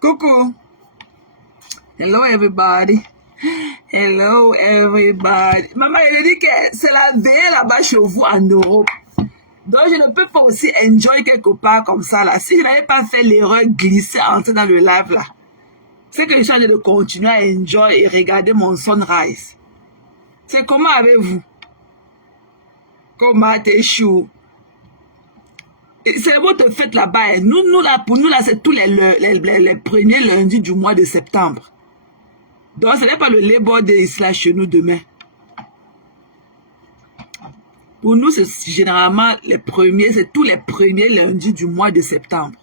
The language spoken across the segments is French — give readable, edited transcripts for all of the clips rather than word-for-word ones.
Coucou. Hello everybody. Hello everybody. Maman, elle dit que c'est la veille là-bas chez vous en Europe. Donc je ne peux pas aussi enjoy quelque part comme ça là. Si je n'avais pas fait l'erreur glisser, entrer dans le live là, c'est que je suis en train de continuer à enjoy et regarder mon sunrise. C'est comment avec vous? Comment t'es chou? C'est votre fête là-bas. Nous là, pour nous là, c'est tous les premiers lundis du mois de septembre. Donc ce n'est pas le Labor Day là chez nous demain. Pour nous, c'est généralement les premiers, c'est tous les premiers lundis du mois de septembre.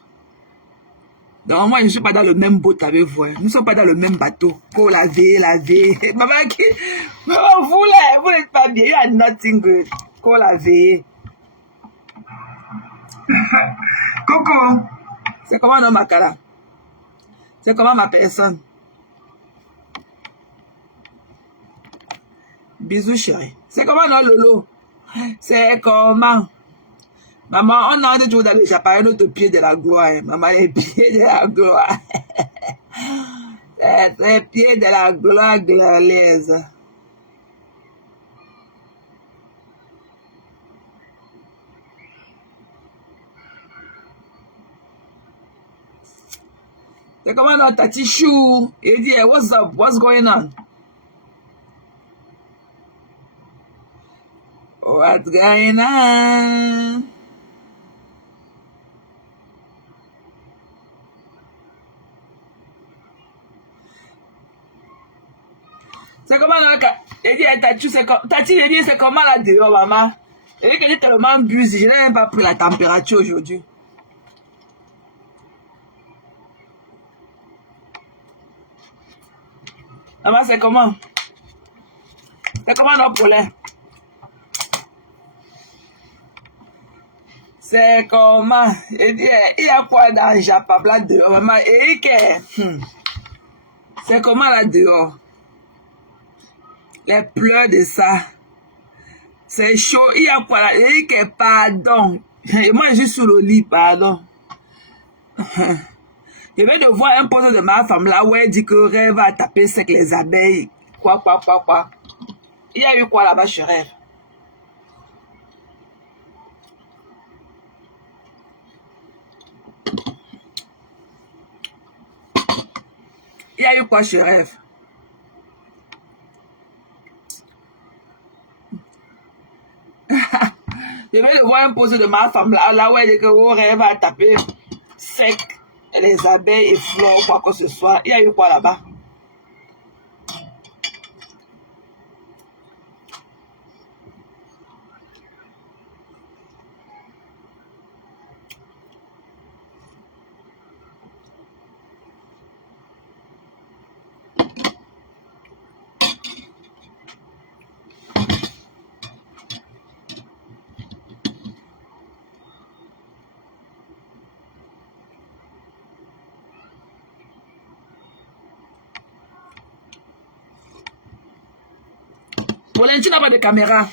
Donc moi, je ne suis pas dans le même boat avec vous. Nous ne sommes pas dans le même bateau. Qu'on la veille. Maman, vous là, vous n'êtes pas bien. You are nothing good. Qu'on la veille. Coucou. C'est comment non, Makala? C'est comment ma personne? Bisous, chérie. C'est comment non, Lolo? C'est comment? Maman, on a toujours dans le Japon notre pied de la gloire. Maman, les pieds de la gloire. Les pieds de la gloire glorieuse. C'est comment notre tati chou? Il dit, what's up? What's going on? What's going on? C'est comment notre... Il dit, tati, c'est comment... Tati, il dit, c'est comment là dehors, maman? Il dit que j'ai tellement bu, je n'ai même pas pris la température aujourd'hui. Maman, c'est comment? C'est comment notre poulet? C'est comment? Il dit, il y a quoi dans le Japon là dehors, maman? Et c'est comment là dehors? Les pleurs de ça. C'est chaud. Il y a quoi là? Il dit que pardon. Et moi, je suis sous le lit, pardon. Je viens de voir un poste de ma femme là où elle dit que Rêve va taper sec les abeilles. Quoi. Il y a eu quoi là-bas chez Rêve? Il y a eu quoi chez Rêve? Je viens de voir un poste de ma femme là où elle dit que Rêve va taper sec les abeilles et fleurs, quoi que ce soit. Il y a eu quoi là-bas? Valentin n'a pas de caméra.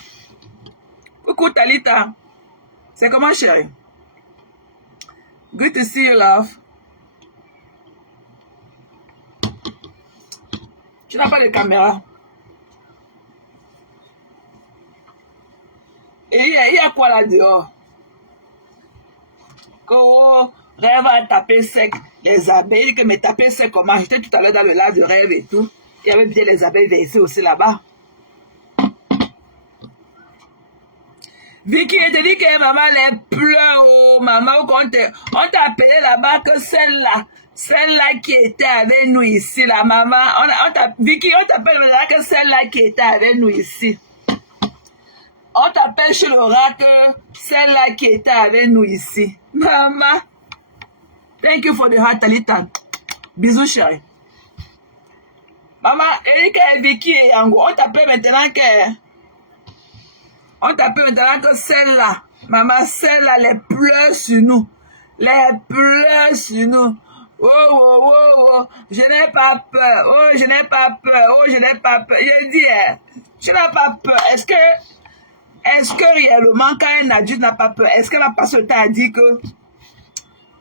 Coucou Talita. C'est comment, chérie? Good to see you, love. Tu n'as pas de caméra. Et il y a quoi là dehors? Que Rêve a tapé sec les abeilles. Que mais taper sec comment? J'étais tout à l'heure dans le live de Rêve et tout. Il y avait bien les abeilles versées aussi là-bas. Vicky, je te dis que maman les pleure, oh, maman, on t'a appelé là-bas que celle-là qui était avec nous ici, la maman, Vicky, on t'appelle là que celle-là qui était avec nous ici. On t'appelle chez Laura que celle-là qui était avec nous ici. Maman, thank you for the heart, Talita. Bisous, chérie. Maman, Erika et Vicky et Yango, on t'appelle maintenant que... On t'appelle maintenant que celle-là, maman, celle-là, les pleurs sur nous. Les pleurs sur nous. Oh, je n'ai pas peur. Oh, je n'ai pas peur. Oh, je n'ai pas peur. Je dis, je n'ai pas peur. Est-ce que réellement, quand un adulte n'a pas peur, est-ce qu'elle va passer le temps à dire que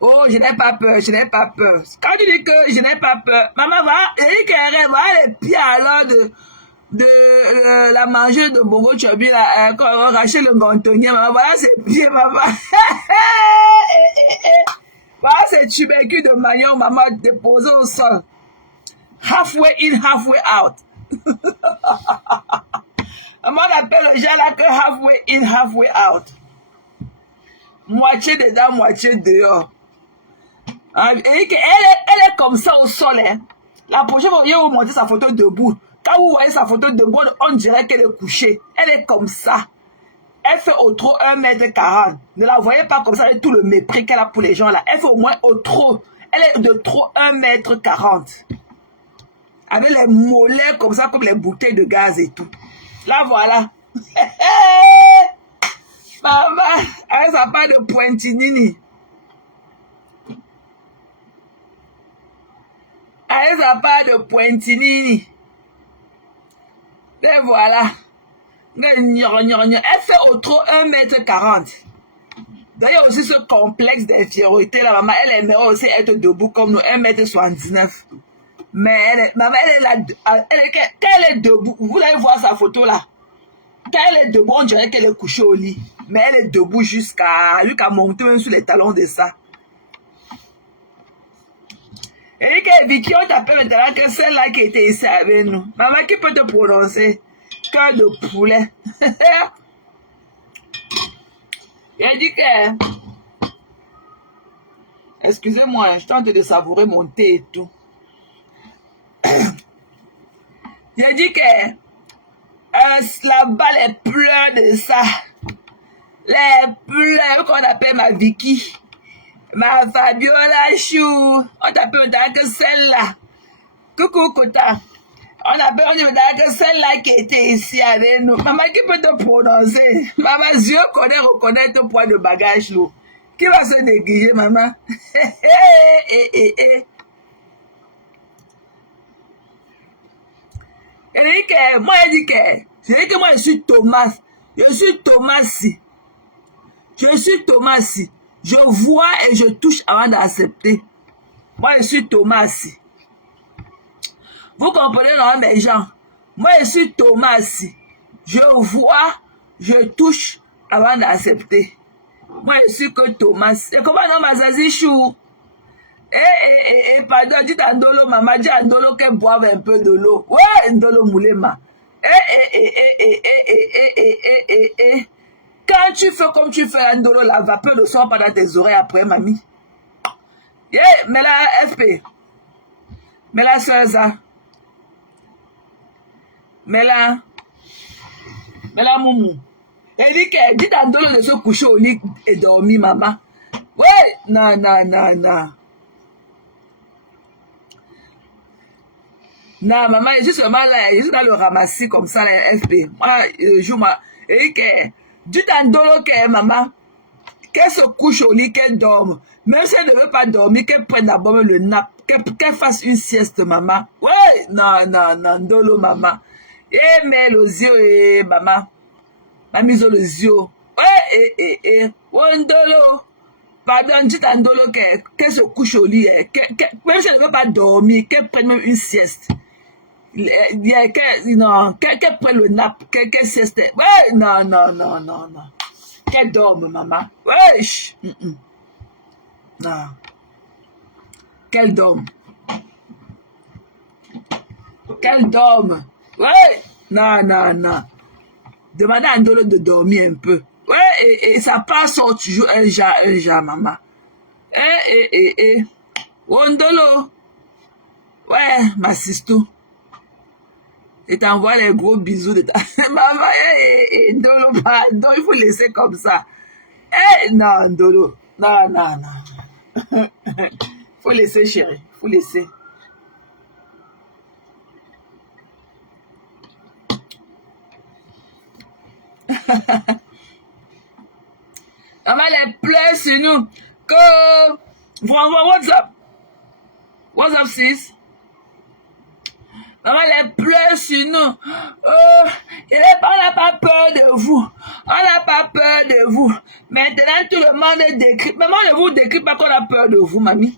Oh, je n'ai pas peur, je n'ai pas peur. Quand tu dis que je n'ai pas peur, maman va, et qu'elle va les pieds alors de la manger de Bongo Chobi, là, Rachel le Gantonnier, maman, voilà ses pieds, maman. Voilà ces tubercules de manioc, maman, déposés au sol. Halfway in, halfway out. Maman appelle le gens là que halfway in, halfway out. Moitié dedans, moitié dehors. Elle est comme ça au sol. Hein. La prochaine fois, vous montrer sa photo debout. Quand vous voyez sa photo debout, on dirait qu'elle est couchée. Elle est comme ça. Elle fait au trop 1m40. Ne la voyez pas comme ça avec tout le mépris qu'elle a pour les gens là. Elle fait au moins au trop. Elle est de trop 1m40. Avec les mollets comme ça, comme les bouteilles de gaz et tout. Là, voilà. Maman, elle n'a pas de pointinini. Elle n'a pas de pointinini. Et voilà. Elle fait au trop 1m40. D'ailleurs, aussi ce complexe d'infériorité, la maman, elle aimerait aussi être debout comme nous, 1m79. Mais maman, elle est là, quand elle est debout, vous allez voir sa photo là. Quand elle est debout, on dirait qu'elle est couchée au lit. Mais elle est debout jusqu'à monter même sur les talons de ça. Et que Vicky, on t'appelle maintenant que celle-là qui était ici avec nous. Maman, qui peut te prononcer? Cœur de poulet. Il dit que... Excusez-moi, je tente de savourer mon thé et tout. Il dit que... là-bas, les pleurs de ça. Les pleurs qu'on appelle ma Vicky. Ma Fabiola Chou. On t'appelle que celle-là. Coucou, Kota. On appelle que celle-là qui était ici avec nous. Maman, qui peut te prononcer? Maman, Dieu connaît, reconnaît ton poids de bagage lourd. Qui va se négliger, maman? Elle dit que, moi, elle dit que moi, je suis Thomas. Je suis Thomas-ci. Je suis Thomas-ci. Je vois et je touche avant d'accepter. Moi, je suis Thomas-ci. Vous comprenez, non, mes gens? Moi, je suis Thomas-ci. Je vois, je touche avant d'accepter. Moi, je suis que Thomas. Et comment non, Mazazi Chou? Pardon, dites à Ndolo, maman, dis à Ndolo qu'elle boive un peu de l'eau. Ouais, Ndolo Moulema. Quand tu fais comme tu fais, Ndolo, la vapeur ne sort pas dans tes oreilles après, mamie. Mais la FP. Mais la soeur ça. Mais la Moumou. Elle dit que, dites à Ndolo de se coucher au lit et dormir, maman. Ouais, non. Non, maman, je suis seulement là, je suis dans le ramassis comme ça, les FP. Moi, moi, et que, dites à Ndolo que, maman, qu'elle se couche au lit, qu'elle dorme. Même si elle ne veut pas dormir, qu'elle prenne d'abord le nappe, qu'elle fasse une sieste, maman. Ouais, non, Ndolo, maman. Mais les yeux, maman. Ma mise aux yeux. Ouais, Ndolo. Pardon, dites à Ndolo qu'elle se couche au lit, même si elle ne veut pas dormir, qu'elle prenne même une sieste. Qu'elle prenne le nappe, qu'elle sieste. Ouais, non. Qu'elle dorme, maman. Ouais, non. Qu'elle dorme. Ouais, non. Demandez à Ndolo de dormir un peu. Ouais, et ça passe toujours un genre, maman. Ndolo. Ouais, ma sisto. Et t'envoie les gros bisous de ta maman. Ndolo, pardon, il faut laisser comme ça. Non, Ndolo. Non. Faut laisser, chérie. Faut laisser. Maman, les pleurs sur nous. Que... What's up? What's up, sis? Maman, les pleurs sur nous. Oh, on n'a pas peur de vous. On n'a pas peur de vous. Maintenant, tout le monde décrit. Maman, ne vous décrit pas qu'on a peur de vous, mamie.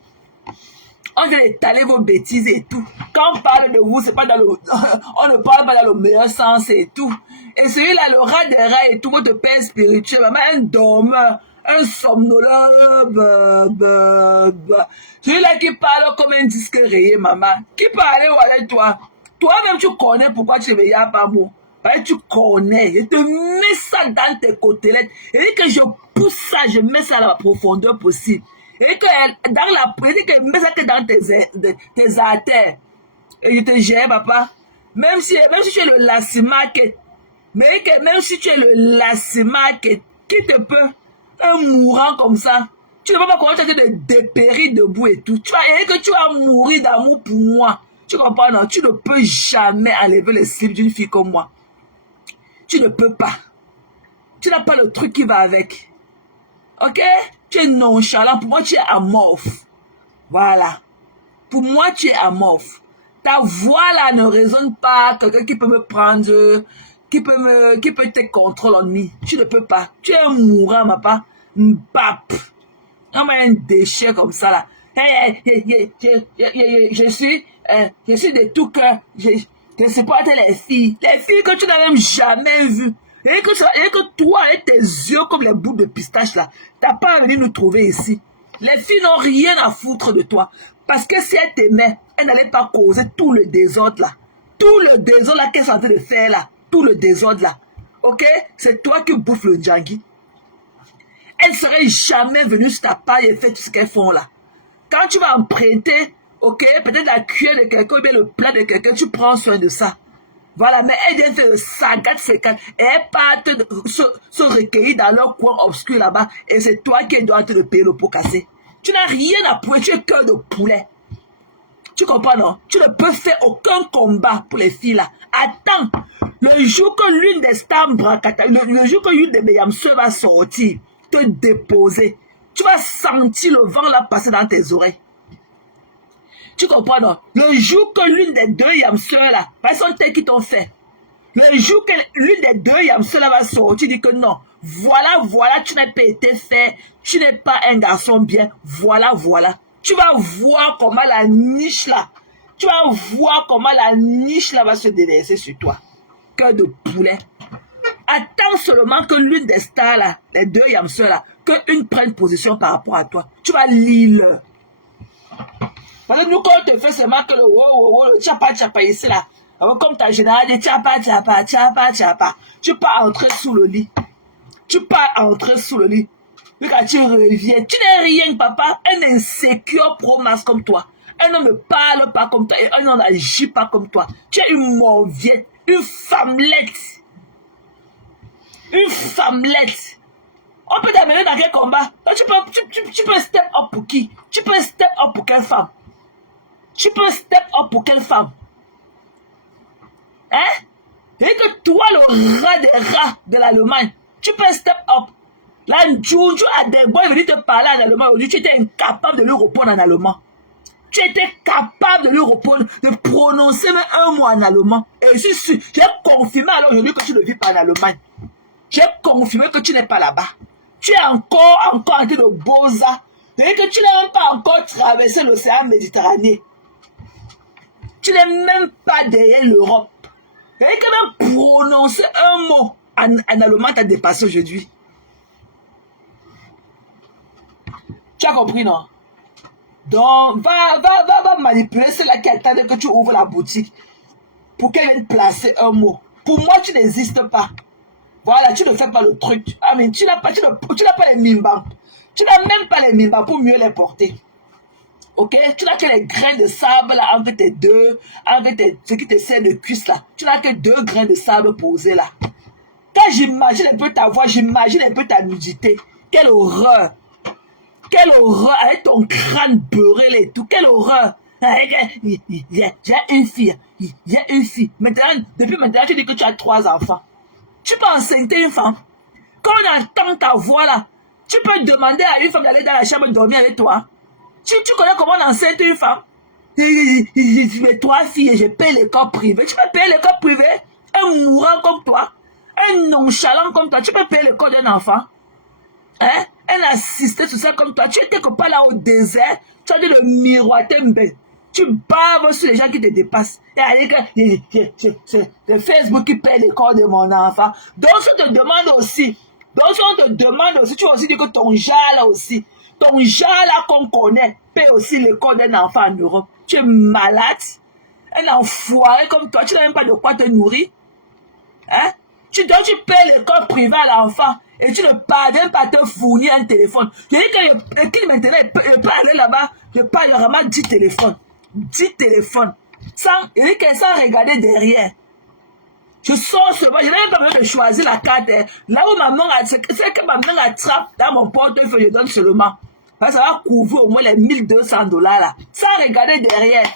On vient étaler vos bêtises et tout. Quand on parle de vous, c'est pas dans le, on ne parle pas dans le meilleur sens et tout. Et celui-là, le rat des rats et tout, votre père spirituel, maman, un dormeur, un somnolent, celui-là qui parle comme un disque rayé, maman. Qui parle avec toi? Toi-même, tu connais pourquoi tu ne veilles pas moi. Parce que tu connais. Je te mets ça dans tes côtelettes. Et dès que je pousse ça, je mets ça à la profondeur possible. Et que dans la prédique, mets ça que dans tes artères. Et je te gère, papa. Même si tu es le lassie market, mais que même si tu es le lassie market, qui te peut, un mourant comme ça, tu ne peux pas commencer de dépérir debout et tout. Et que tu vas mourir d'amour pour moi. Tu comprends, non? Tu ne peux jamais enlever le slip d'une fille comme moi. Tu ne peux pas. Tu n'as pas le truc qui va avec. Ok? Tu es nonchalant. Pour moi, tu es amorphe. Voilà. Pour moi, tu es amorphe. Ta voix là ne résonne pas. Quelqu'un qui peut me prendre, qui peut te contrôler en nuit. Tu ne peux pas. Tu es un mourant, ma part. Mbap. Un déchet comme ça là. Je suis de tout cœur. Je supporte les filles. Les filles que tu n'as même jamais vues. Et que toi, avec tes yeux comme les bouts de pistache là, t'as pas venu nous trouver ici. Les filles n'ont rien à foutre de toi. Parce que si elles t'aimaient, elles n'allaient pas causer tout le désordre là. Tout le désordre là qu'elles sont en train de faire là. Tout le désordre là. Ok? C'est toi qui bouffes le djangui. Elles ne seraient jamais venues sur ta paille et faire tout ce qu'elles font là. Quand tu vas emprunter, ok, peut-être la cuillère de quelqu'un ou bien le plat de quelqu'un, tu prends soin de ça. Voilà, mais elles viennent faire le sagat fréquent et elles partent se recueillir dans leur coin obscur là-bas et c'est toi qui dois te payer le pot cassé. Tu n'as rien à prouver, tu es cœur de poulet. Tu comprends, non? Tu ne peux faire aucun combat pour les filles là. Attends, le jour que l'une des stars le jour que l'une des meilleures soeurs va sortir, te déposer, tu vas sentir le vent là passer dans tes oreilles. Tu comprends, non? Le jour que l'une des deux yamseurs là, parce que c'est qui t'ont fait. Le jour que l'une des deux yamseurs là va sortir, tu dis que non. Voilà, tu n'as pas été fait. Tu n'es pas un garçon bien. Voilà. Tu vas voir comment la niche là. Tu vas voir comment la niche là va se déverser sur toi. Cœur de poulet. Attends seulement que l'une des stars là, les deux yamseurs là, qu'une prenne position par rapport à toi. Tu vas lire. Parce que nous, quand on te fait seulement que le tchapa ici là, comme ta générale dit tchapa. Tu pars entrer sous le lit. Et quand tu reviens, tu n'es rien, papa. Un insécure pro-masse comme toi. Un homme ne parle pas comme toi et un homme n'agit pas comme toi. Tu es une mauviette, une femmelette. On peut t'amener dans quel combat? Tu peux step up pour qui? Tu peux step up pour quelle femme? Hein? Et que toi, le rat des rats de l'Allemagne, tu peux step up. Là, Juju a des boys venus te parler en allemand. Aujourd'hui, tu étais incapable de lui répondre en allemand. Tu étais capable de lui répondre, de prononcer même un mot en allemand. Et j'ai confirmé alors aujourd'hui que tu ne vis pas en Allemagne. J'ai confirmé que tu n'es pas là-bas. Tu es encore en train de boza. Et que tu n'as même pas encore traversé l'océan Méditerranée. Tu n'es même pas derrière l'Europe. Et que même prononcer un mot en allemand t'a dépassé aujourd'hui. Tu as compris, non? Donc, va manipuler celle-là qui attend que tu ouvres la boutique pour qu'elle vienne placer un mot. Pour moi, tu n'existes pas. Voilà, tu ne fais pas le truc. Ah, mais tu n'as pas les mimbas. Tu n'as même pas les mimbas pour mieux les porter. Ok? Tu n'as que les grains de sable là, entre ce qui te sert de cuisse là. Tu n'as que 2 grains de sable posés là. Quand j'imagine un peu ta voix, j'imagine un peu ta nudité. Quelle horreur! Quelle horreur! Avec ton crâne beurré et tout. Quelle horreur! J'ai une fille. Maintenant, depuis maintenant, tu dis que tu as 3 enfants. Tu peux enceinte une femme. Quand on entend ta voix là, tu peux demander à une femme d'aller dans la chambre dormir avec toi. Tu connais comment on enceinte une femme? J'ai 3 filles et je paye l'école privée. Tu peux payer l'école privée? Un mourant comme toi, un nonchalant comme toi, tu peux payer l'école d'un enfant? Hein? Un assisté, tout ça comme toi. Tu étais que pas là au désert, tu as dit de miroiter mbé. Tu baves sur les gens qui te dépassent. C'est Facebook qui paye l'école de mon enfant. Donc, on te demande aussi, tu vas aussi dire que ton genre là aussi, ton genre là qu'on connaît, paye aussi l'école d'un enfant en Europe. Tu es malade. Un enfoiré comme toi, tu n'as même pas de quoi te nourrir. Hein? Tu payes l'école privée à l'enfant et tu ne parviens pas à te fournir un téléphone. Je dis que qu'il maintenant, il peut aller là-bas, je parle vraiment 10 téléphones. 10 téléphones. Sans regarder derrière. Je sors seulement, je n'ai même pas besoin de choisir la carte. Là où ma main, c'est que ma main attrape dans mon portefeuille, je donne seulement. Ça va couvrir au moins les $1200 là. Sans regarder derrière.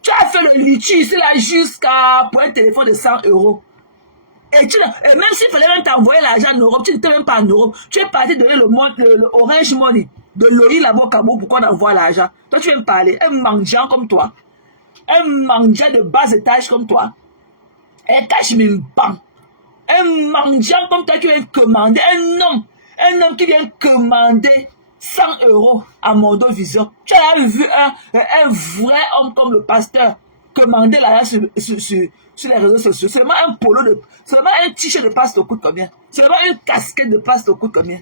Tu as fait le litige ici là jusqu'à pour un téléphone de 100 €. Et même s'il fallait même t'envoyer l'argent en Europe, tu n'étais même pas en Europe. Tu es parti donner le Orange Money de Loïc là-bas au Cameroun pour qu'on envoie l'argent. Toi, tu viens me parler. Un mendiant comme toi. Un mendiant de bas étage comme toi. Un cache-mine-pan. Un mendiant comme toi qui vient commander. Un homme qui vient commander 100 € à Mondovision. Tu as vu un vrai homme comme le pasteur commander l'argent sur les réseaux sociaux. Seulement un seulement un t-shirt de passe au coûte combien? Seulement une casquette de passe au coûte combien?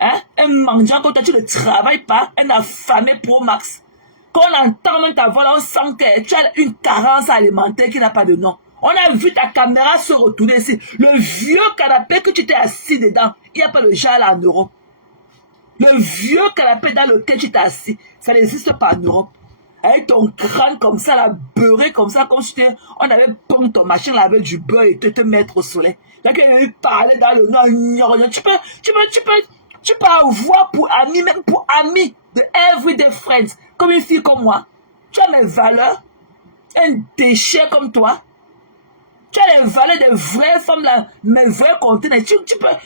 Hein? Un mendiant comme toi, tu ne travailles pas, un affamé pro max. Quand on entend même ta voix là, on sent que tu as une carence alimentaire qui n'a pas de nom. On a vu ta caméra se retourner ici. Le vieux canapé que tu t'es assis dedans, il n'y a pas de genre là en Europe. Le vieux canapé dans lequel tu t'es assis, ça n'existe pas en Europe. Avec ton crâne comme ça, la beurré comme ça, comme si on avait pondu ton machin là avec du beurre et te mettre au soleil. Là, qu'il parlait dans le nom, tu peux avoir pour ami, même pour ami de everyday friends, comme une fille comme moi. Tu as mes valeurs, un déchet comme toi. Tu as les valeurs des vraies femmes là, mes vrais conteneurs. Tu parles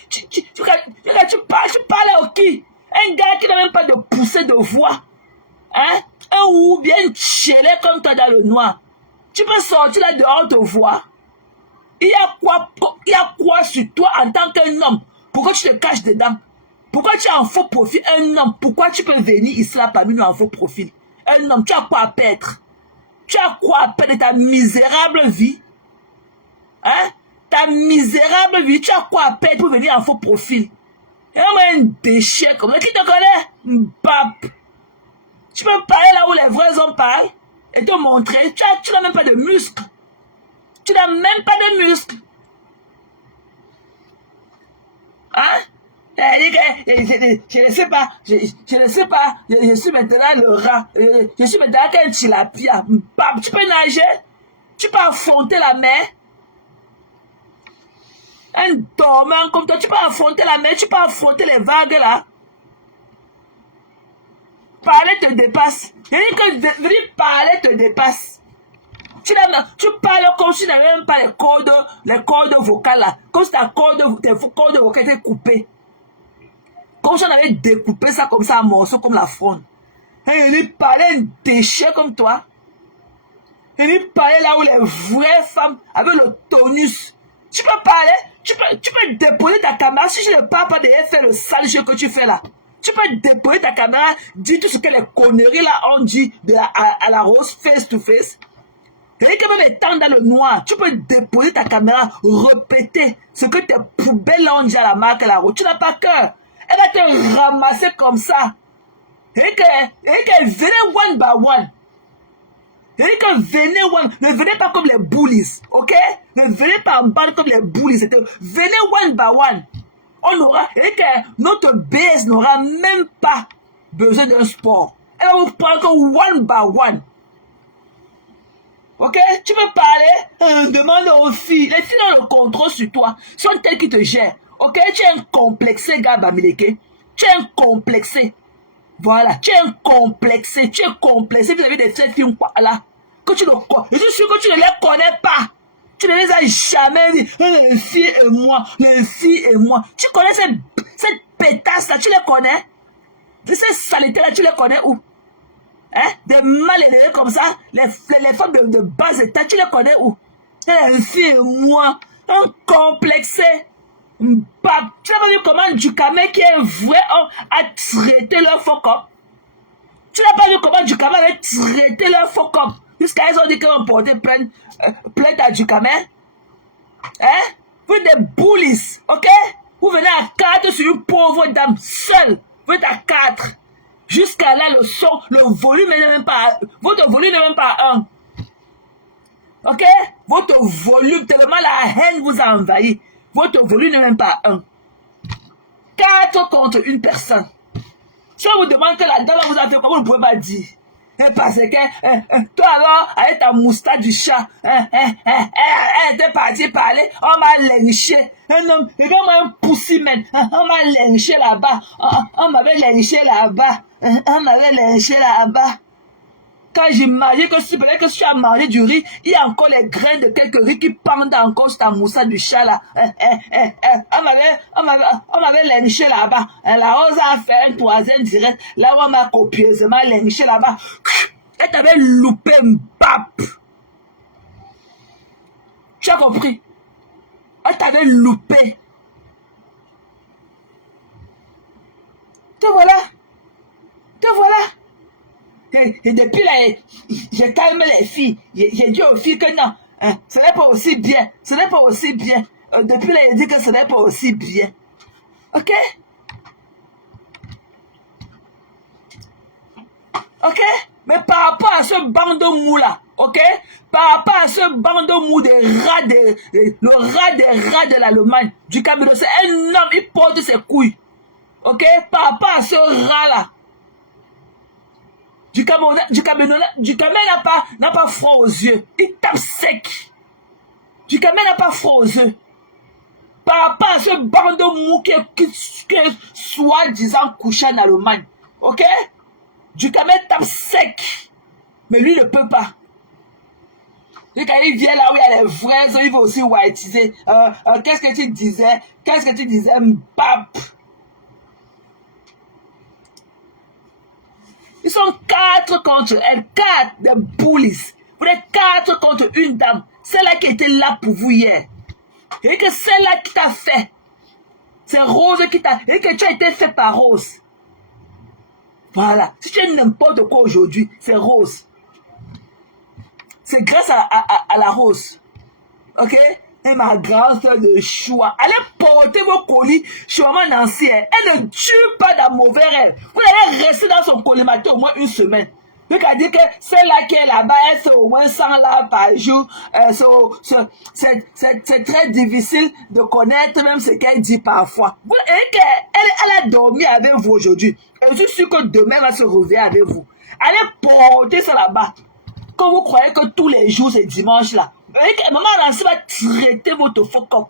au qui? Un gars qui n'a même pas de poussée de voix. Hein? Un ou bien chelé comme toi dans le noir. Tu peux sortir là dehors te voir. Il y a quoi sur toi en tant qu'un homme? Pourquoi tu te caches dedans? Pourquoi tu as un faux profil? Un homme, pourquoi tu peux venir ici là parmi nous en faux profil? Un homme, tu as quoi à perdre? Tu as quoi à perdre de ta misérable vie? Hein? Ta misérable vie, tu as quoi à perdre pour venir en faux profil? Et on un déchet comme ça. Qui te connaît? Mbap. Tu peux parler là où les vrais hommes parlent et te montrer. Tu n'as même pas de muscles. Tu n'as même pas de muscles. Hein? Je ne sais pas. Je ne sais pas. Je suis maintenant le rat. Je suis maintenant qu'un tilapia. Mbap. Tu peux nager? Tu peux affronter la mer? Un dormant comme toi, tu peux affronter la mer, tu peux affronter les vagues là. Parler te dépasse. Je dis que venir parler te dépasse. Tu parles comme si tu n'avais même pas les cordes vocales là. Comme si tes cordes vocales étaient coupées. Comme si on avait découpé ça comme ça en morceaux comme la fronde. Et il parlait un déchet comme toi. Il parlait là où les vraies femmes avaient le tonus. Tu peux parler, tu peux déposer ta caméra. Si je ne parle pas de faire le sale jeu que tu fais là, tu peux déposer ta caméra, dire tout ce que les conneries là ont dit à la rose face to face. Et quand même étant dans le noir, tu peux déposer ta caméra, répéter ce que tes poubelles ont dit à la marque la rose. Tu n'as pas cœur. Elle va te ramasser comme ça. Et qu'elle venait one by one. Et que ne venez pas comme les bullies, ok? Ne venez pas en bande comme les bullies. Venez one by one. On aura, et que notre base n'aura même pas besoin d'un sport. Elle va vous prendre comme one by one. Ok? Tu veux parler? Demande aux filles. Les filles ont le contrôle sur toi. Ce sont elles qui te gèrent. Ok? Tu es un complexé, gars, Bamileke. Tu es un complexé. Voilà, tu es un complexé, vis-à-vis des filles là. Que tu je suis sûr que tu ne les connais pas. Tu ne les as jamais dit. Les filles et moi. Tu connais cette pétasse là, tu les connais? Ces saletés là, tu les connais où? Hein? Des mal élevés comme ça, les femmes de bas état, tu les connais où? Un fille, moi, un complexé. Tu n'as pas vu comment Djoukame, qui est un vrai homme, a traité leur focop. Tu n'as pas vu comment Djoukame avait traité leur focop. Jusqu'à ils ont dit qu'ils vont porter plainte à Djoukame. Hein? Vous êtes des bullies, ok? Vous venez à 4 sur une pauvre dame seule. Vous êtes à 4. Jusqu'à là, le son, le volume n'est même pas... Votre volume n'est même pas 1. Ok? Votre volume, tellement la haine vous a envahi. Votre volume n'est même pas 1. 4 contre une personne. Si on vous demande que la dame vous a fait quoi, vous ne pouvez pas dire. Parce que, toi alors, avec ta moustache du chat, elle était partie parler, on m'a lynché. Un homme, regarde-moi un poussi, man. On m'a lynché là-bas. On m'avait lynché là-bas. On m'avait lynché là-bas. Quand j'imagine que si tu as mangé du riz, il y a encore les grains de quelques riz qui pendent encore sur ta moustache du chat là. On m'avait lynché là-bas. La rose a fait un troisième direct. Là où on m'a copieusement lynché là-bas. Elle t'avait loupé un bap. Tu as compris? Elle t'avait loupé. Te voilà. Te voilà. Et depuis là, j'ai calmé les filles. J'ai dit aux filles que non, ce n'est pas aussi bien. Ce n'est pas aussi bien. Depuis là, j'ai dit que ce n'est pas aussi bien. Ok? Ok? Mais par rapport à ce bandeau mou là, ok? Par rapport à ce bandeau mou des rats, le rat des rats de l'Allemagne, du Cameroun, c'est un homme, il porte ses couilles. Ok? Par rapport à ce rat là, du Cameroun n'a pas froid aux yeux. Il tape sec. Du Cameroun n'a pas froid aux yeux. Par rapport à ce bandeau mou qui est soi-disant couché en Allemagne. Ok? Du Cameroun tape sec. Mais lui ne peut pas. Et quand il vient là où il y a les vrais, il va aussi whiteiser. Qu'est-ce que tu disais? Qu'est-ce que tu disais? Mbap. Ils sont 4 contre elle, 4 des bullies. Vous êtes 4 contre une dame. Celle-là qui était là pour vous hier. Et que celle-là qui t'a fait. C'est Rose qui t'a... Et que tu as été fait par Rose. Voilà. Si tu es n'importe quoi aujourd'hui, c'est Rose. C'est grâce à la Rose. Ok? Et ma grande soeur de choix. Allez porter vos colis chez maman Nancy. Elle ne tue pas d'un mauvais rêve. Vous allez rester dans son collimateur au moins une semaine. Donc, elle dit que celle-là qui est là-bas, elle fait au moins 100 là par jour. C'est très difficile de connaître même ce qu'elle dit parfois. Et elle a dormi avec vous aujourd'hui. Et je suis sûr que demain, elle va se réveiller avec vous. Allez porter ça là-bas. Quand vous croyez que tous les jours, c'est dimanche là. Maman Nancy va traiter votre focon.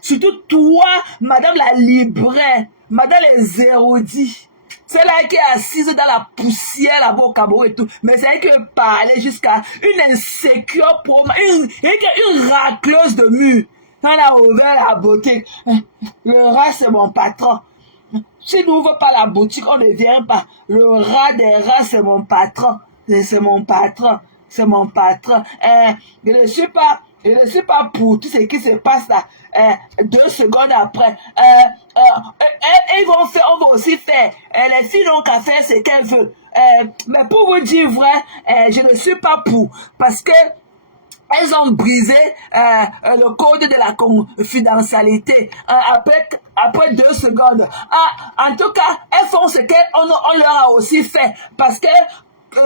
Surtout toi, madame la libraire, madame les érudits. C'est là qui est assise dans la poussière là-bas au Cameroun et tout. Mais c'est elle qui parlait jusqu'à une insécure pour une racleuse de mur. On a ouvert la boutique. Le rat, c'est mon patron. Si n'ouvre pas la boutique, on ne vient pas. Le rat des rats, c'est mon patron. C'est mon patron. C'est mon patron. Je ne suis pas pour tout ce qui se passe là. 2 secondes après. Ils vont faire, on va aussi faire. Les filles n'ont qu'à faire ce qu'elles veulent. Mais pour vous dire vrai, je ne suis pas pour. Parce que elles ont brisé le code de la confidentialité après 2 secondes. En tout cas, elles font ce qu'on leur a aussi fait. Parce que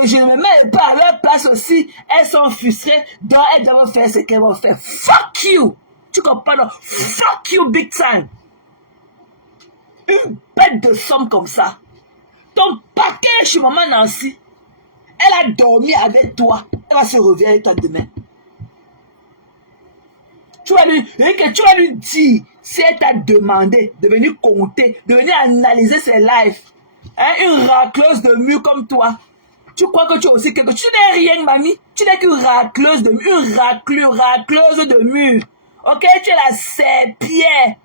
je ne me mets pas à leur place aussi. Elles sont frustrées. Donc elles doivent faire ce qu'elles vont faire. Fuck you! Tu comprends? Non? Fuck you big time! Une bête de somme comme ça. Ton paquet chez maman Nancy. Elle a dormi avec toi. Elle va se réveiller avec toi demain. Tu vas lui dire, si elle t'a demandé de venir compter, de venir analyser ses lives, hein, une racleuse de mur comme toi, tu crois que tu es aussi quelque chose. Tu n'es rien, mamie. Tu n'es qu'une racleuse de mur, une racleuse de mur. Ok, tu es la serpillère.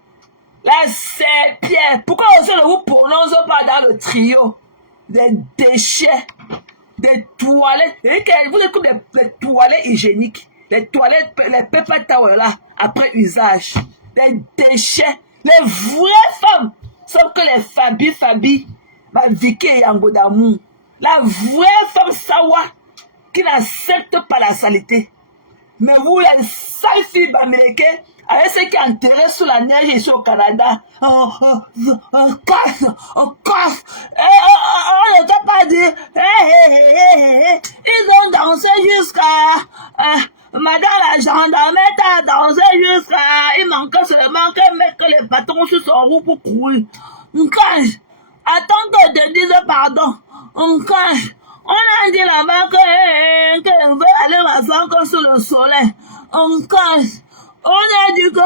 La serpillère. Pourquoi on ne vous prononce pas dans le trio? des déchets, des toilettes. Vous êtes comme des toilettes hygiéniques, les toilettes, les paper towels là, après usage, des déchets. Les vraies femmes, sauf que les Fabi, ma Vicky et Yango d'amour. La vraie femme Sawa, qui n'accepte pas la saleté. Mais vous, les sales filles américaines, avec ceux qui enterrés sous la neige ici au Canada, on casse. On ne t'a pas dit, ils ont dansé jusqu'à, madame la gendarme a dansé jusqu'à, il manquait seulement qu'elle mette les bâtons sur son roue pour courir. On casse. Attends que je te dise pardon. On cache. On a dit là-bas que veut aller m'asseoir que sous le soleil. On cache. On a dit que,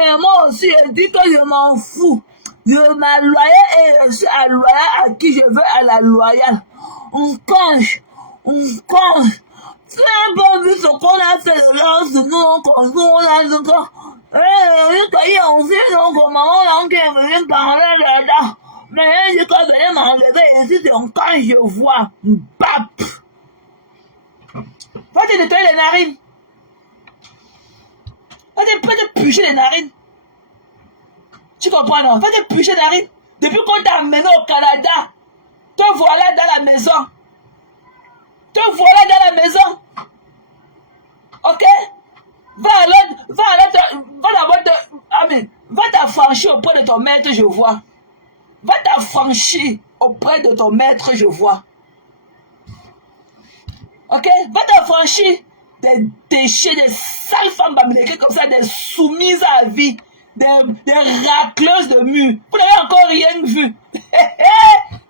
et moi aussi, je dis que je m'en fous. Je m'alloyais et je suis alloyé à qui je veux à la loyale. On cache. Tu n'as pas vu ce qu'on a fait de là, ce qu'on a dit que, on sait donc maman là qui est venue parler de là. Mais je quand venir m'enlever ici, c'est quand je vois, bap. Va te nettoyer les narines. Va te pucher les narines. Tu comprends non? Va te pucher les narines. Depuis qu'on t'a amené au Canada, te voilà dans la maison. Ok? Va t'affranchir auprès de ton maître, je vois. Va t'affranchir auprès de ton maître, je vois. Ok? Va t'affranchir des déchets, des sales femmes américaines comme ça, des soumises à vie, des racleuses de murs. Vous n'avez encore rien vu.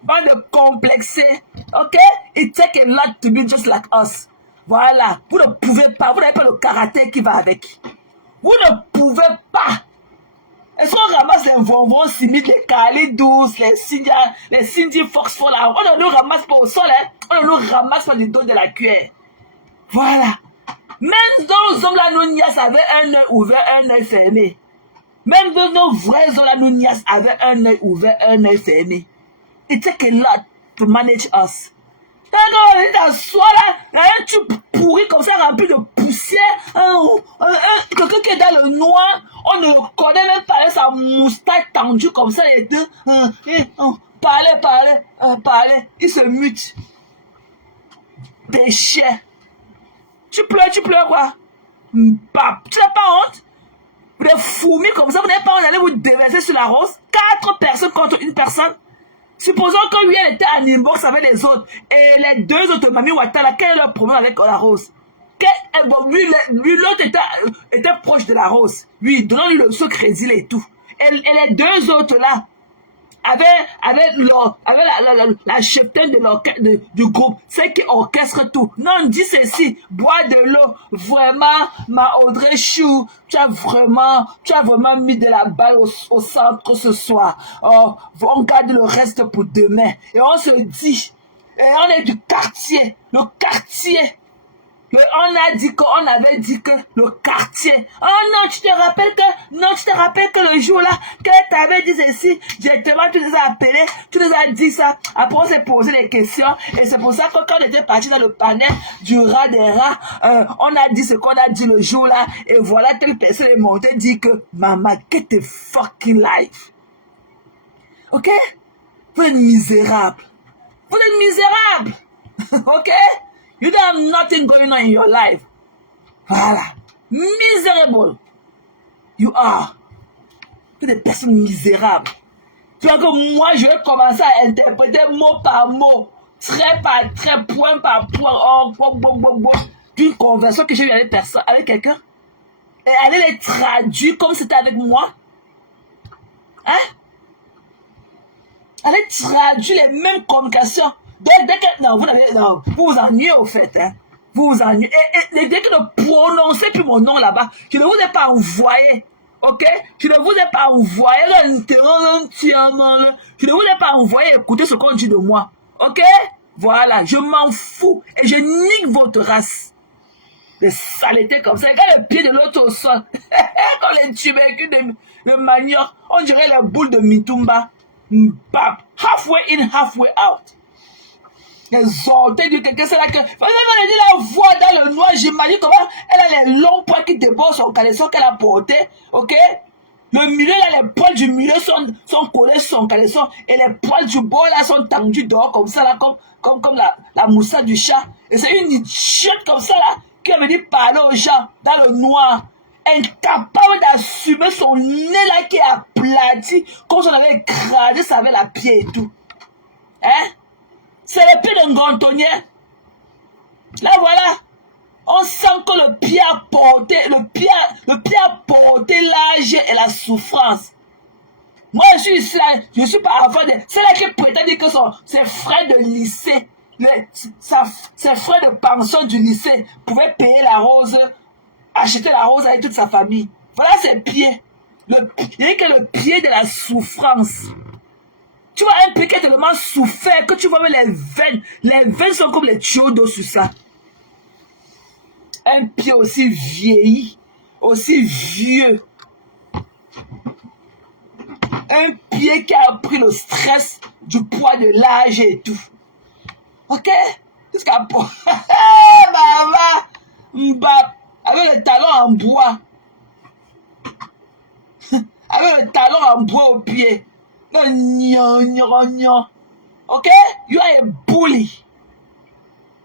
Va de complexer. Ok? It takes a lot to be just like us. Voilà. Vous ne pouvez pas. Vous n'avez pas le caractère qui va avec. Vous ne pouvez pas. Est-ce qu'on ramasse les bonbons similes, les Cali douces, les Cindy Fox Fox là? On ne nous ramasse pas au sol, hein? On ne nous ramasse pas du dos de la cuillère. Voilà. Même nos hommes là, nous nias avaient un œil ouvert, un œil fermé. Même nos vrais hommes là, nous nias avaient un œil ouvert, un œil fermé. It takes a lot to manage us. Quand on est t'assoit là, un tube pourri comme ça, rempli de poussière, quelqu'un qui est dans le noir, on ne le connaît même pas avec sa moustache tendue comme ça, et deux, parler, il se mute. Déchets. Tu pleures quoi? Bap. Tu n'as pas honte? Vous êtes fourmis comme ça, vous n'avez pas honte d'aller vous déverser sur la rose? 4 personnes contre une personne? Supposons que lui, elle était en inbox avec les autres. Et les 2 autres, Mami Ouattara, quel est leur problème avec la rose? Lui, l'autre était proche de la rose. Lui, donnant-lui ce crédit et tout. Et les 2 autres là, avec la cheftaine du groupe, c'est qui orchestre tout. Non, on dit ceci, bois de l'eau, vraiment, ma Audrey Chou, tu as vraiment mis de la balle au centre ce soir. Oh, on garde le reste pour demain. Et on se dit, et on est du quartier, le quartier. On avait dit que le quartier. Oh non, tu te rappelles que le jour là, qu'elle t'avait dit ceci, directement tu les as appelés, tu les as dit ça. Après on s'est posé des questions et c'est pour ça que quand on était parti dans le panel du rat des rats, on a dit ce qu'on a dit le jour là et voilà telle personne est montée dit que maman, get the fucking life. Ok? Vous êtes misérable. Ok? You don't have nothing going on in your life. Voilà. Miserable. You are. Tu es des personnes misérables. Tu vois que moi, je vais commencer à interpréter mot par mot, trait par trait, point par point, d'une conversation que j'ai eue avec quelqu'un. Et aller les traduire comme c'était avec moi. Hein? Aller traduire les mêmes communications. Donc, dès que, non, vous vous ennuyez au fait, hein. Vous vous ennuyez. Et dès que ne prononcez plus mon nom là-bas, je ne vous ai pas envoyé, ok? Je ne vous ai pas envoyé je ne vous ai pas envoyé écouter ce qu'on dit de moi, ok? Voilà, je m'en fous et je nique votre race. Les saletés comme ça, regarde les pieds de l'autre au sol. Quand les tubercules de manioc, on dirait les boules de Mitumba. Halfway in, halfway out. les orteils de quelqu'un, c'est là que... Vous la voix dans le noir, j'imagine comment elle a les longs poils qui débordent son caleçon qu'elle a porté, ok? Le milieu, là, les poils du milieu sont collés sur son caleçon et les poils du bord, là, sont tendus dehors comme ça, là, comme la moustache du chat. Et c'est une idiote comme ça, là, qui a venu parler aux gens dans le noir. Incapable d'assumer son nez, là, qui est aplati, comme si on avait écrasé ça avec la pied et tout. Hein? C'est le pied d'un gantonnier. Là, voilà. On sent que le pied a porté l'âge et la souffrance. Moi, je suis ici, là, je suis pas enfant de... C'est là qui prétend dire que ses frères de lycée, ses frères de pension du lycée pouvaient payer la rose, acheter la rose avec toute sa famille. Voilà ses pieds. Il n'y a que le pied de la souffrance. Tu vois un pied qui est tellement souffert que tu vois les veines sont comme les tuyaux d'eau sur ça. Un pied aussi vieilli, aussi vieux. Un pied qui a pris le stress du poids de l'âge et tout. Ok? Jusqu'à... Maman! Mbap! Avec le talon en bois. Avec le talon en bois au pied. Ok? You are a bully.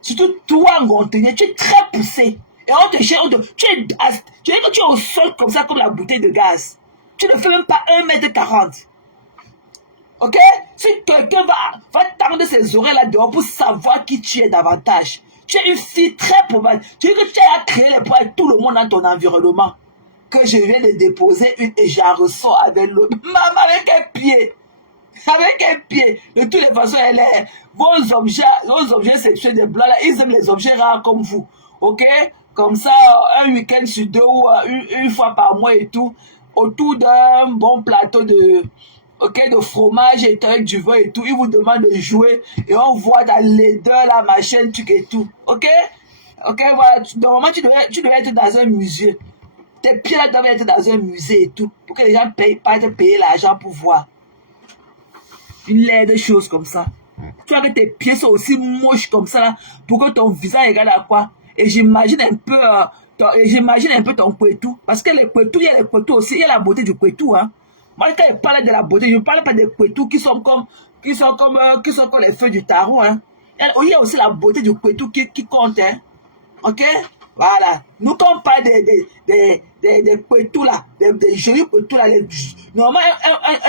Surtout toi, Ngontenye, tu es très poussé. Et on te cherche, tu es au sol comme ça, comme la bouteille de gaz. Tu ne fais même pas 1m40. Ok? Si quelqu'un va tendre ses oreilles là dehors pour savoir qui tu es davantage. Tu es une fille très probable. Tu dis que tu as créé les poids avec tout le monde dans ton environnement. Que je viens de déposer une et j'en ressors avec l'autre. Maman, avec un pied. Avec un pied. De toutes les façons, vos objets sexuels de blanc, là, ils aiment les objets rares comme vous. Ok? Comme ça, un week-end sur deux ou une fois par mois et tout, autour d'un bon plateau de fromage et avec du vin et tout, ils vous demandent de jouer et on voit dans les deux la machine, truc et tout. Ok? Ok, voilà. Normalement, tu devais être dans un musée. Tes pieds là doivent être dans un musée et tout. Pour que les gens pas te payer l'argent pour voir. Une laide de choses comme ça. Tu vois que tes pieds sont aussi moches comme ça là, pour que ton visage regarde à quoi. Et j'imagine un peu ton couetou. Parce que les couetous, il y a les couetous aussi, il y a la beauté du couetou, hein. Moi, quand je parle de la beauté, je ne parle pas des couetous qui sont comme les feux du tarot, hein. Il y a aussi la beauté du couetou qui compte, hein. Ok? Voilà. Nous, quand on parle des couetous là, des jolis couetous là, normalement,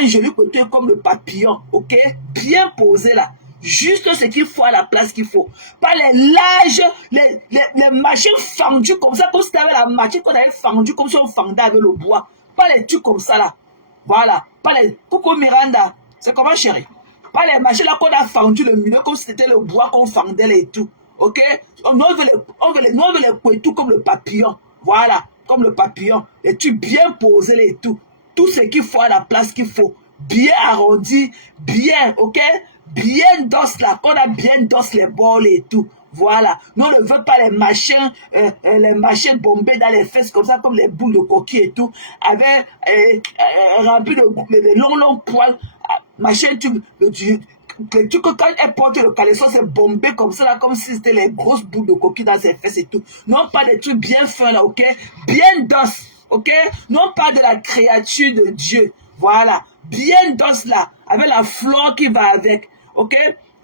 un joli couetou est comme le papillon, ok? Bien posé là. Juste ce qu'il faut à la place qu'il faut. Pas les larges, les machines fendues comme ça, comme si c'était la machine qu'on avait fendue, comme si on fendait avec le bois. Pas les trucs comme ça là. Voilà. Pas les... Coucou Miranda. C'est comment, chérie? Pas les machines là qu'on a fendu le milieu, comme si c'était le bois qu'on fendait et tout. Ok? On veut les couetous comme le papillon. Voilà. Comme le papillon. Les trucs bien posés et tout. Tout ce qu'il faut à la place qu'il faut. Bien arrondi. Bien. Ok? Bien d'os là, qu'on a bien d'os les bords et tout. Voilà. Nous, on ne veut pas les machins bombés dans les fesses comme ça, comme les boules de coquille et tout, avec rempli de longs poils. Machin, quand elle porte le caleçon, c'est bombé comme ça, là, comme si c'était les grosses boules de coquille dans ses fesses et tout. Non, pas des trucs bien fins là, ok? Bien d'os, ok? Non, pas de la créature de Dieu. Voilà. Bien d'os là, avec la flore qui va avec. Ok?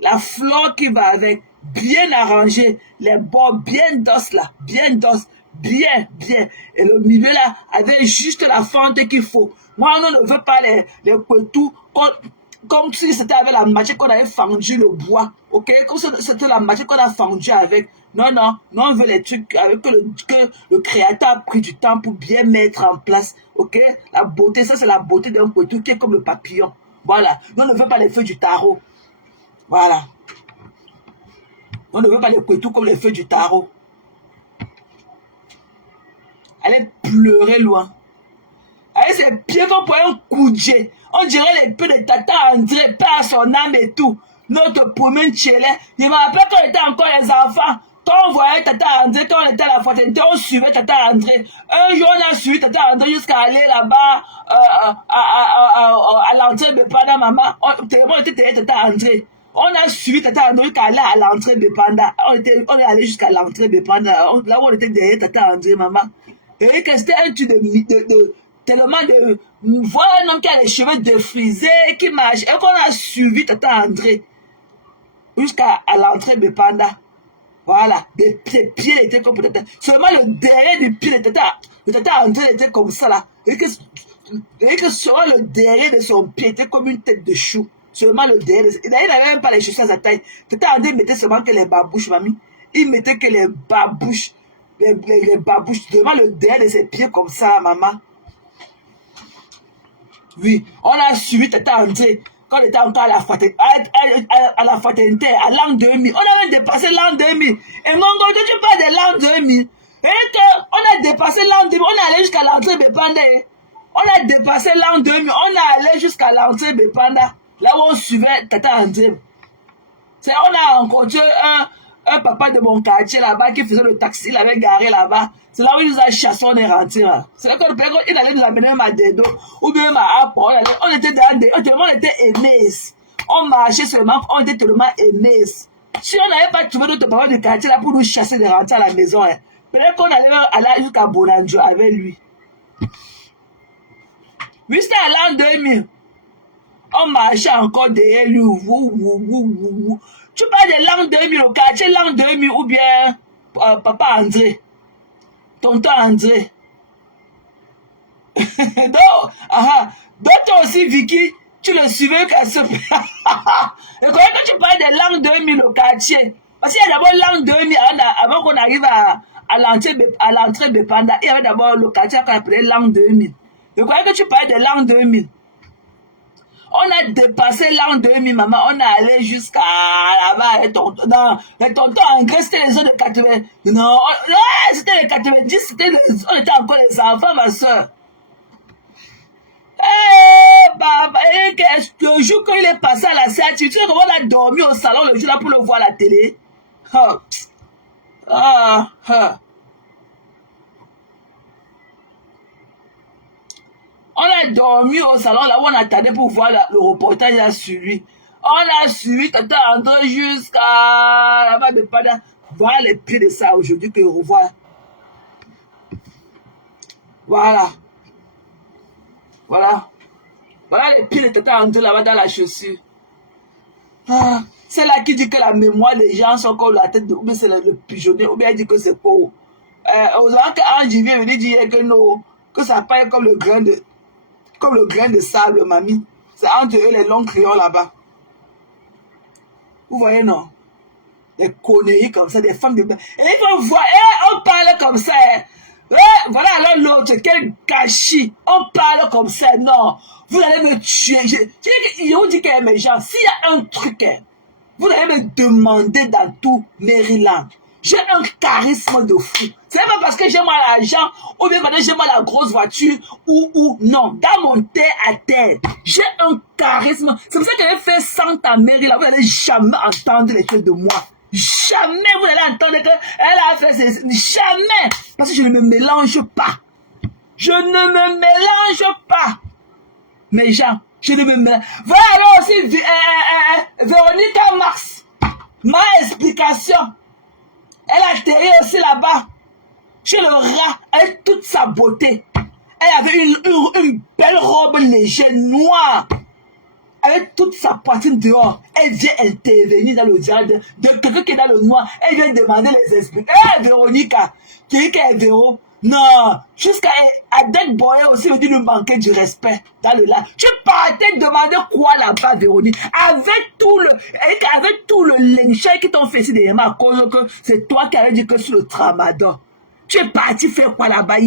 La flore qui va avec, bien arrangée, les bords bien d'os là, bien d'os, bien. Et le milieu là, avec juste la fente qu'il faut. Moi, on ne veut pas les couetous comme si c'était avec la machine qu'on avait fendu le bois. Ok? Comme si c'était la machine qu'on a fendu avec. Non, on veut les trucs avec que le créateur a pris du temps pour bien mettre en place. Ok? La beauté, ça c'est la beauté d'un couetou qui est comme le papillon. Voilà. Nous, on ne veut pas les feux du tarot. Voilà. On ne veut pas les couetous comme les feux du tarot. Allez pleurer loin. Avec ses pieds comme pour un coudje. On dirait les pieds de Tata André, père son âme et tout. Notre premier tchélé. Je me rappelle quand on était encore les enfants. Quand on voyait Tata André, quand on était à la fraternité, on suivait Tata André. Un jour, on a suivi Tata André jusqu'à aller là-bas à l'entrée de Pana Maman. Tellement on était derrière Tata André. On a suivi Tata André qui allait à l'entrée de Panda. On est allé jusqu'à l'entrée de Panda. Là où on était derrière Tata André, maman. Et que c'était un truc tellement de... Voir un homme qui a les cheveux défrisés, qui marche. Et qu'on a suivi Tata André jusqu'à l'entrée de Panda. Voilà. Ses pieds étaient comme Tata. Seulement le derrière du pied de Tata André était comme ça là. Et que seulement le derrière de son pied était comme une tête de chou. Seulement le derrière. Il n'avait même pas les chaussures à sa taille. Tata André mettait seulement que les babouches, mamie. Il mettait que les babouches. Les babouches. Seulement le derrière de ses pieds comme ça, maman. Oui. On a suivi Tata André. Quand on était encore à la fraternité, à l'an 2000. On avait dépassé l'an 2000. Et mon gars, tu parles de l'an 2000. Et qu'on a dépassé l'an 2000. On est allé jusqu'à l'entrée de Panda. On a dépassé l'an 2000. On est allé jusqu'à l'entrée de Panda. Là où on suivait Tata André. On a rencontré un papa de mon quartier là-bas qui faisait le taxi. Il avait garé là-bas. C'est là où il nous a chassé, on est rentré. C'est là qu'il allait nous amener même à Dedo. Ou bien même à Apo. On était dans des... On était aimés. On marchait seulement. On était tellement aimés. Si on n'avait pas trouvé notre papa de quartier là pour nous chasser de rentrer à la maison, peut-être qu'on allait aller jusqu'à Bonanjo avec lui. Mais c'était à l'an 2000. On marchait encore derrière lui. Tu parles de l'an 2000, au quartier l'an 2000 ou bien papa André, tonton André. Donc toi aussi, Vicky, tu le suivais qu'à ce... Et quand tu parles de l'an 2000 au quartier, parce qu'il y a d'abord l'an 2000, avant qu'on arrive à l'entrée de Panda, il y avait d'abord le quartier qu'on appelait l'an 2000. Et quand tu parles de l'an 2000, on a dépassé l'an 2000, maman. On est allé jusqu'à là-bas. Les tontons André, c'était les autres de 80. Non, c'était les 90. On était encore les enfants, ma soeur. Le jour quand il est passé à la CAT, tu sais comment on a dormi au salon le jour là pour le voir à la télé. On a dormi au salon là où on attendait pour voir le reportage là sur lui. On a suivi Tata André jusqu'à là-bas de Pada. Voilà les pieds de ça aujourd'hui que je revois. Voilà. Voilà. Voilà les pieds de Tata André là-bas dans la chaussure. C'est là qui dit que la mémoire des gens sont comme la tête de... Ou bien c'est le pigeonnier, ou bien il dit que c'est faux. Aux gens qu'Angie vient venir dire que non, que ça paraît comme le grain de sable, mamie. C'est entre eux les longs crayons là-bas. Vous voyez, non? Des conneries comme ça, des femmes de... Et il faut voir, on parle comme ça. Voilà alors l'autre, quel gâchis. On parle comme ça, non. Vous allez me tuer. Je vous dis qu'il y a mes gens. S'il y a un truc, vous allez me demander dans tout Maryland. J'ai un charisme de fou. C'est pas parce que j'ai mal à l'argent ou bien parce que j'ai mal à la grosse voiture ou non. Dans mon terre à terre, j'ai un charisme. C'est pour ça que j'ai fait 100 ans Maryland. Vous n'allez jamais entendre les choses de moi. Jamais vous allez entendre qu'elle a fait ces... Jamais. Parce que je ne me mélange pas. Je ne me mélange pas. Mes gens, je ne me mélange. Voilà alors aussi Véronica Mars. Ma explication. Elle atterrit aussi là-bas. Chez le rat, avec toute sa beauté. Elle avait une belle robe légère, noire. Avec toute sa poitrine dehors. Elle vient intervenir dans le diable de quelqu'un qui est dans le noir. Elle vient demander les explications. Véronica, qui dit qu'elle est Véro. Non, jusqu'à Adèle Boyer aussi veut dire lui manquer du respect dans le lac. Tu partais demander quoi là-bas, Véronique? Avec tout le linchage qui t'ont fait ici derrière à cause que c'est toi qui avais dit que sur le tramadol. Tu es parti faire quoi là-bas?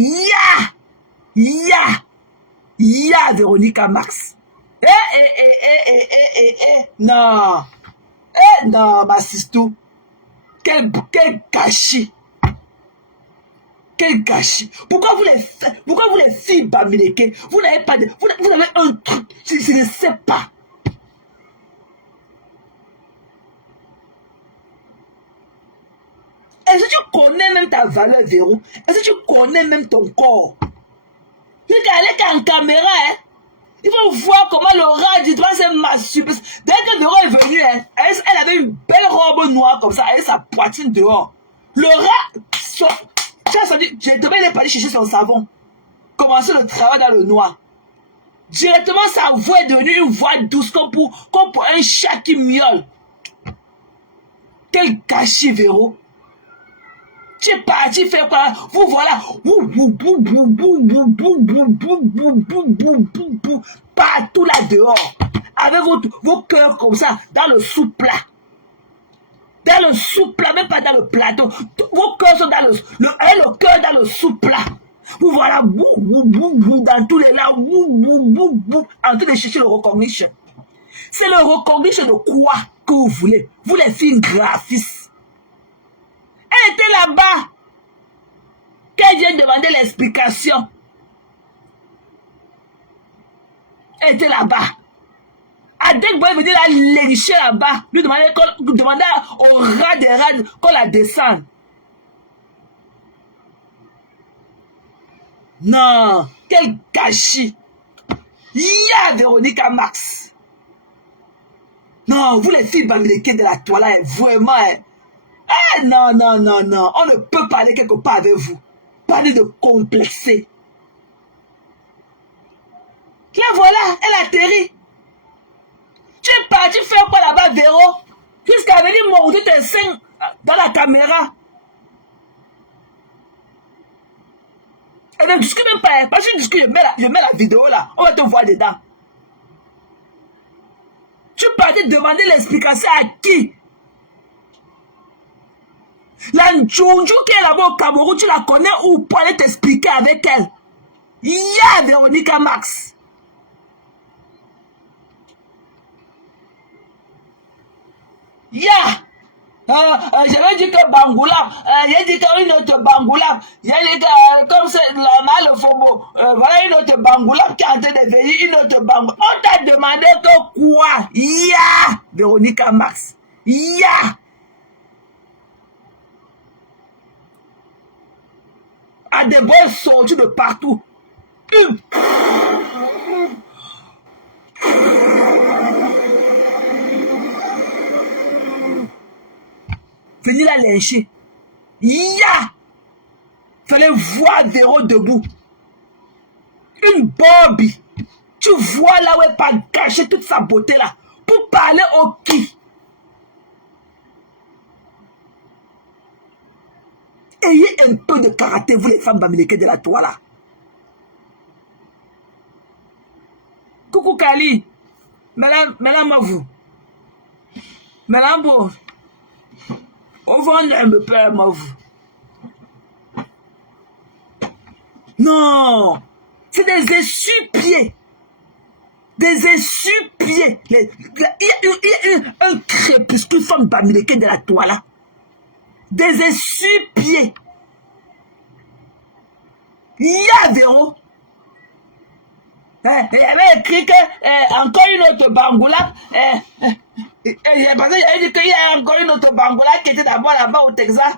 Ya, Véronica Max. Non. Non, ma sistou. Quel gâchis. Quel gâchis. Pourquoi vous les filles bamileke, vous n'avez pas de... Vous avez un truc, je ne sais pas. Est-ce que tu connais même ta valeur, Véro? Est-ce que tu connais même ton corps? Regardez en caméra, Il faut voir comment le rat du doigt s'est masturbé. Dès que Véro est venu, elle avait une belle robe noire comme ça, avec sa poitrine dehors. Le rat, directement, il est parti chercher son savon. Commencer le travail dans le noir. Directement, sa voix est devenue une voix douce, comme pour un chat qui miaule. Quel gâchis, Véro. Tu es parti faire quoi? Vous voilà. Partout là dehors. Avec vos cœurs comme ça, dans le sous-plat. Dans le sous-plat, même pas dans le plateau. Vos cœurs sont dans le cœur dans le sous-plat. Vous voilà, dans tous les là, en train de chercher le recognition. C'est le recognition de quoi que vous voulez? Vous les filles graphistes. Elle était là-bas. Qu'elle vient demander l'explication. Elle était là-bas. Adek Boy venait la lécher là-bas. Lui demander au rat des rats qu'on la descende. Non, quel gâchis. Ya Véronica Max. Non, vous les filles bamilekées de la toilette, vraiment. Ah non, non, non, non. On ne peut parler quelque part avec vous. Parler de complexer. Là voilà, elle atterrit. Tu es parti faire quoi là-bas, Véro? Jusqu'à venir montrer tes seins dans la caméra. Et ne discute même pas. Parce que je mets la vidéo là. On va te voir dedans. Tu partais demander l'explication à qui? La Ndjounjou qui est là-bas au Cameroun, tu la connais ou pour aller t'expliquer avec elle? Ya Véronica Max. Ya. J'avais dit que Bangoula, j'ai dit qu'une autre Bangoula, j'ai dit que comme c'est le Fombo, voilà une autre Bangoula qui est en train de venir, une autre Bangoula. On t'a demandé que quoi? Ya Véronica Max. Ya. À des boys sortis de partout. Venez la lyncher. Ya! Fallait voir Véro debout. Une Bobby. Tu vois là où elle pas gâcher toute sa beauté là. Pour parler au qui? Ayez un peu de karaté, vous les femmes bamilekées de la toile là. Coucou Kali. Maintenant, vous. Maintenant, bon. On va en me peur, moi, vous. Non. C'est des essuie-pieds. Des essuie-pieds. Il y a un crépuscule femme bamilekée de la toile là. Des essuie-pieds. Il y a Véro. Il y avait écrit que encore une autre Bangoula. Il y a encore une autre Bangoula qui était d'abord là-bas au Texas.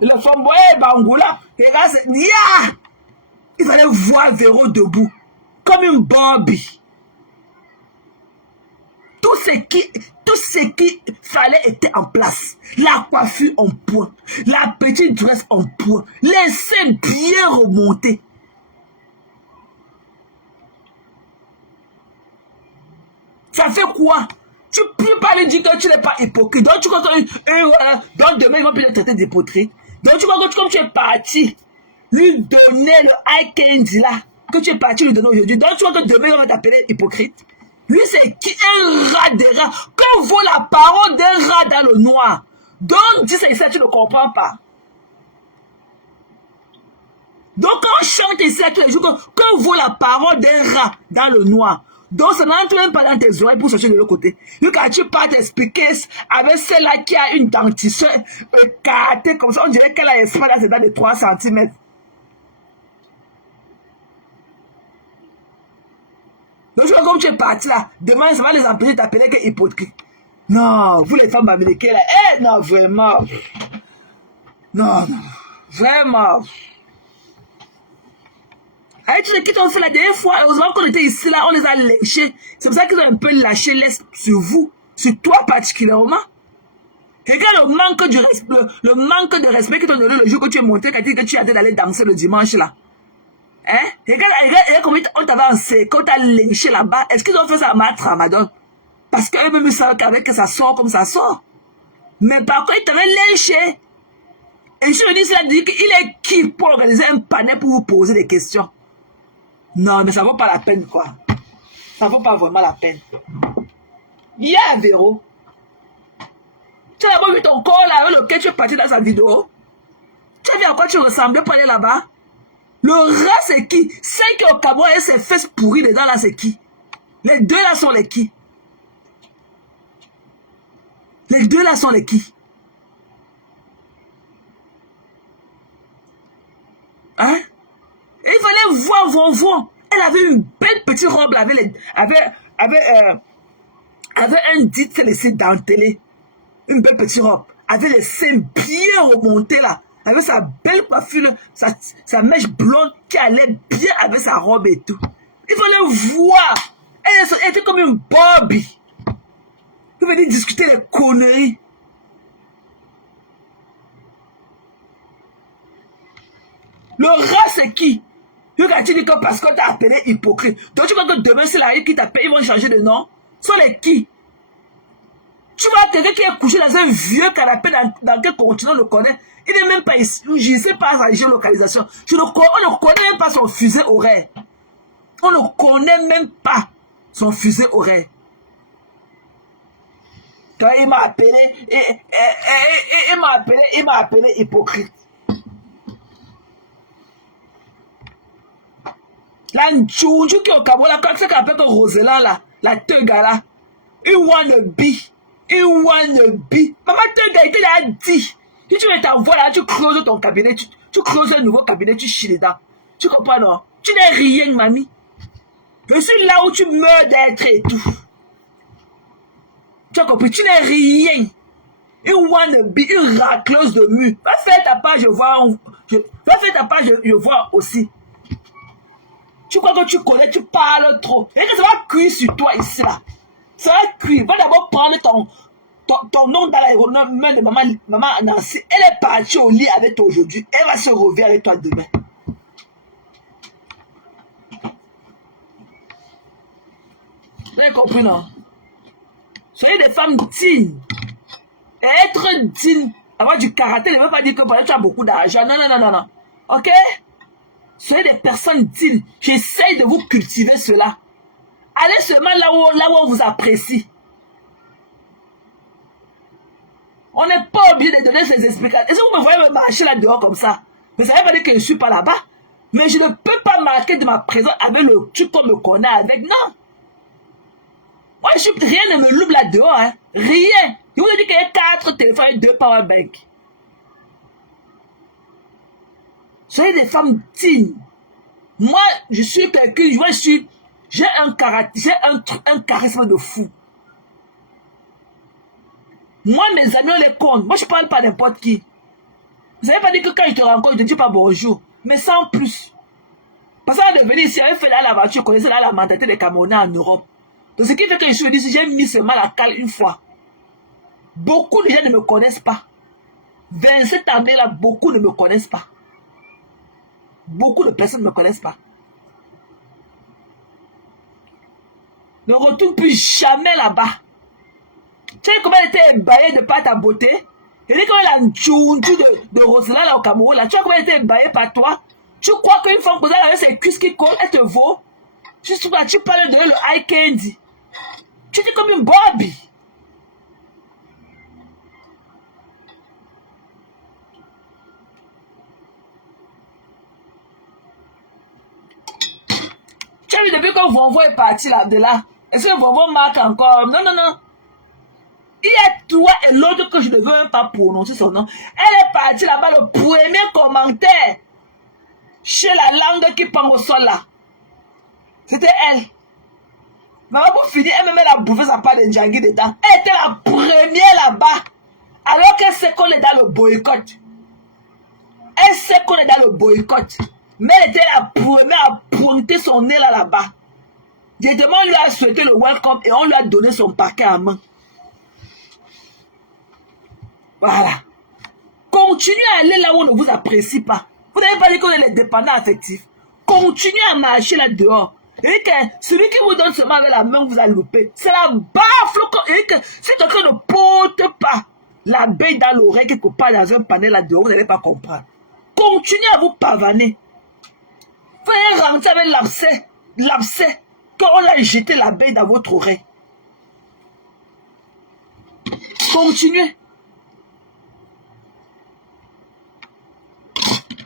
Le Fomboy Bangoula. Il fallait voir Véro debout. Comme une Barbie. Tout ce qui fallait était en place. La coiffure en point. La petite dresse en point. Les seins bien remontés. Ça fait quoi? Tu peux pas lui dire que tu n'es pas hypocrite. Donc tu crois que donc demain ils vont plus le traiter d'hypocrite. Donc tu crois que comme tu es parti lui donner le high candy là, que tu es parti lui donner aujourd'hui. Donc tu crois que demain ils vont t'appeler hypocrite. Lui c'est qui? Un rat des rats. Quand vaut la parole d'un rat dans le noir? Donc dis ça, tu ne comprends pas. Donc quand on chante ici tous les jours, quand vaut la parole d'un rat dans le noir? Donc ça n'entre même pas dans tes oreilles pour chercher de l'autre côté. Donc quand tu pars t'expliquer avec celle-là qui a une dentition écartée comme ça, on dirait qu'elle a l'espace dans ses dents de 3 cm. Donc comme tu es parti là, demain ça va les empêcher de t'appeler que hypocrite. Non, vous les femmes américaines là, non vraiment. Non, vraiment. Allez, tu sais qui t'ont fait la dernière fois, heureusement qu'on était ici là, on les a léchés. C'est pour ça qu'ils ont un peu lâché l'est sur vous, sur toi particulièrement. Regarde le manque de respect que tu as donné le jour que tu es monté, quand tu as dit d'aller danser le dimanche là. Hein? Regarde comment on t'avait enseigné, quand tu as lynché là-bas. Est-ce qu'ils ont fait ça à Matt Ramadan? Parce qu'eux-mêmes savent qu'avec ça sort comme ça sort. Mais par contre, ils t'avaient lynché. Et je suis venu ici à dire qu'il est qui pour organiser un panel pour vous poser des questions? Non, mais ça vaut pas la peine, quoi. Ça vaut pas vraiment la peine. Yeah, Véro. Tu as d'abord vu ton corps là avec lequel tu es parti dans sa vidéo? Tu as vu à quoi tu ressemblais pour aller là-bas? Le rat, c'est qui? Celle qui est au Cameroun et ses fesses pourries dedans là, c'est qui? Les deux là sont les qui? Les deux là sont les qui? Hein? Et il fallait voir Vonvon. Elle avait une belle petite robe là, avait un dit laissé dentelé. Une belle petite robe. Avec les seins bien remontés là. Avec sa belle coiffure, sa mèche blonde qui allait bien avec sa robe et tout. Il fallait voir. Elle était comme une Barbie. Il venait discuter les conneries. Le rat, c'est qui? Quand tu dis que parce qu'on t'a appelé hypocrite. Donc tu crois que demain, c'est la rue qui t'appelle, ils vont changer de nom? Ce sont les qui? Tu vois quelqu'un qui est couché dans un vieux canapé dans quel continent on le connaît? Il n'est même pas ici. Je ne sais pas sa géolocalisation. On ne connaît même pas son fuseau horaire. On ne connaît même pas son fuseau horaire. Quand il m'a appelé, il m'a appelé hypocrite. La Ndjounjou qui est au Cameroun, là, quand c'est qu'on appelle Rosella, là, la Teuga, là, une wannabe. Maman Teuga, il te l'a dit. Si tu veux t'envoyer là, tu creuses ton cabinet, tu creuses un nouveau cabinet, tu chies dedans. Tu comprends, non? Tu n'es rien, mamie. Je suis là où tu meurs d'être et tout. Tu as compris? Tu n'es rien. Une wannabe, une racleuse de mur. Va faire ta page, je vois aussi. Tu crois que tu connais, tu parles trop. Et que ça va cuire sur toi ici là. Ça va cuire. Va d'abord prendre ton nom dans la main de maman Nancy. Elle est partie au lit avec toi aujourd'hui. Elle va se revenir avec toi demain. Vous avez compris, non? Soyez des femmes dignes. Et être digne, avoir du caractère, ne veut pas dire que tu as beaucoup d'argent. Non. Ok? Soyez des personnes dignes. J'essaye de vous cultiver cela. Allez seulement là où on vous apprécie. On n'est pas obligé de donner ces explications. Et si vous me voyez me marcher là dehors comme ça, mais ça ne veut pas dire que je ne suis pas là-bas. Mais je ne peux pas marquer de ma présence avec le truc qu'on me connaît avec. Non. Moi, rien ne me loupe là dehors. Hein. Rien. Je vous ai dit qu'il y a 4 téléphones et 2 powerbanks. Soyez des femmes dignes. Moi, je suis quelqu'un, j'ai un caractère, j'ai un charisme de fou. Moi, mes amis, on les compte. Moi, je ne parle pas n'importe qui. Vous n'avez pas dit que quand je te rencontre, je ne te dis pas bonjour. Mais sans plus. Parce qu'elle est venue ici, elle fait là la voiture, connaissait là la mentalité des Camerounais en Europe. Donc, ce qui fait que je suis venu ici, j'ai mis seulement la cale une fois. Beaucoup de gens ne me connaissent pas. 27 années là, beaucoup ne me connaissent pas. Beaucoup de personnes ne me connaissent pas. Ne retourne plus jamais là-bas. Tu sais comment elle était ébahie de par ta beauté? Elle dit comme la Ndjounjou de Rosella là au Cameroun. Là. Tu vois comment elle était ébahie par toi? Tu crois qu'une femme comme ça avec ses cuisses qui collent, elle te vaut? Tu parles de le eye candy. Tu dis comme une Barbie. Tu as vu depuis que Vonvon est parti là, de là. Est-ce que Vonvon marque encore? Non. Il y a toi et l'autre que je ne veux même pas prononcer son nom. Elle est partie là-bas, le premier commentaire chez la langue qui pend au sol là. C'était elle. Maman pour finir, elle-même elle a bouffé sa part de Djangui dedans. Elle était la première là-bas. Alors qu'elle sait qu'on est dans le boycott. Elle sait qu'on est dans le boycott. Mais elle était la première à pointer son nez là-bas. Directement, on lui a souhaité le welcome et on lui a donné son paquet à main. Voilà. Continuez à aller là où on ne vous apprécie pas. Vous n'avez pas dit qu'on est les dépendants affectifs. Continuez à marcher là dehors. Et que celui qui vous donne seulement avec la main, vous a loupé. C'est la baffe. Et que si quelqu'un ne porte pas la baie dans l'oreille quelque part dans un panel là dehors, vous n'allez pas comprendre. Continuez à vous pavaner. Vous allez rentrer avec l'abcès. L'abcès. Quand on a jeté la baie dans votre oreille. Continuez.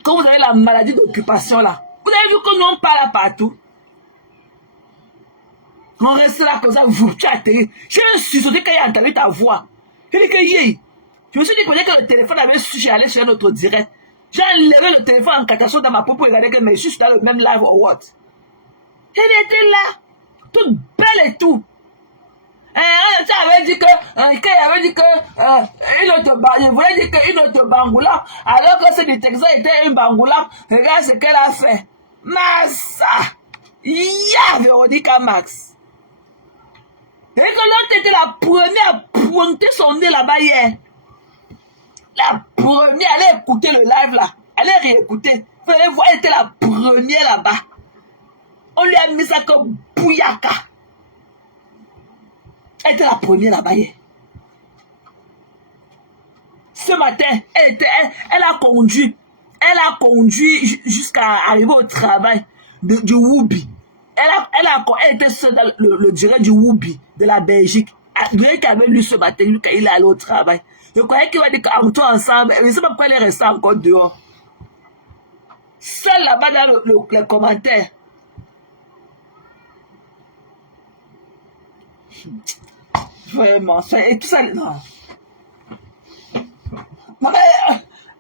Quand vous avez la maladie d'occupation là, vous avez vu que nous on parle partout. On reste là comme ça, vous chattez. J'ai un sujet quand il a entendu ta voix. Je dis que je me suis dit que le téléphone avait su, j'ai allé sur notre direct. J'ai enlevé le téléphone en catastrophe dans ma peau pour regarder que mais je suis dans le même live ou what. Elle était là, toute belle et tout. Tu avais dit que, il avait dit que, il voulait dire qu'une autre bangoula, alors que ce Texas était une bangoula, regarde ce qu'elle a fait. Massa! Véronica Max. Et que l'autre était la première à pointer son nez là-bas hier. La première, elle a écouté le live là. Elle a réécouté. Vous allez voir, elle était la première là-bas. On lui a mis ça comme bouyaka. Elle était la première là-bas hier. Ce matin, elle a conduit. Elle a conduit jusqu'à arriver au travail du Whoopi. Elle était seule dans le direct du Whoopi de la Belgique. Lui qui avait lu ce matin, lui quand il est allé au travail. Je croyais qu'il va dire qu'on tourne ensemble. Je ne sais pas pourquoi elle est restée encore dehors. Seule là-bas dans les commentaires. Vraiment, et tout ça, non. Maman,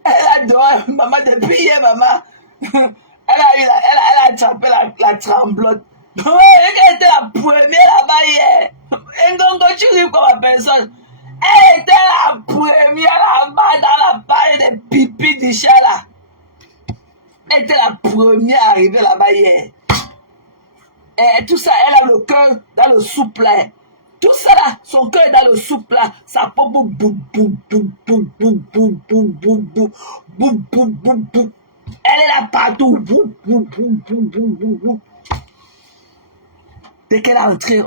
elle adore, maman, depuis hier, maman. Elle a attrapé la tremblote. Elle était la première là-bas hier. Et donc, tu ris comme la personne. Elle était la première là-bas dans la paille des pipis du chat là. Elle était la première arrivée là-bas hier. Et tout ça, elle a le cœur dans le soupe là. Tout ça là, son cœur est dans le soupe là. Ça peut boum boum boum boum boum boum boum boum boum boum boum boum boum boum. Elle est là partout. Boum boum boum boum boum boum boum. Dès qu'elle est entrée,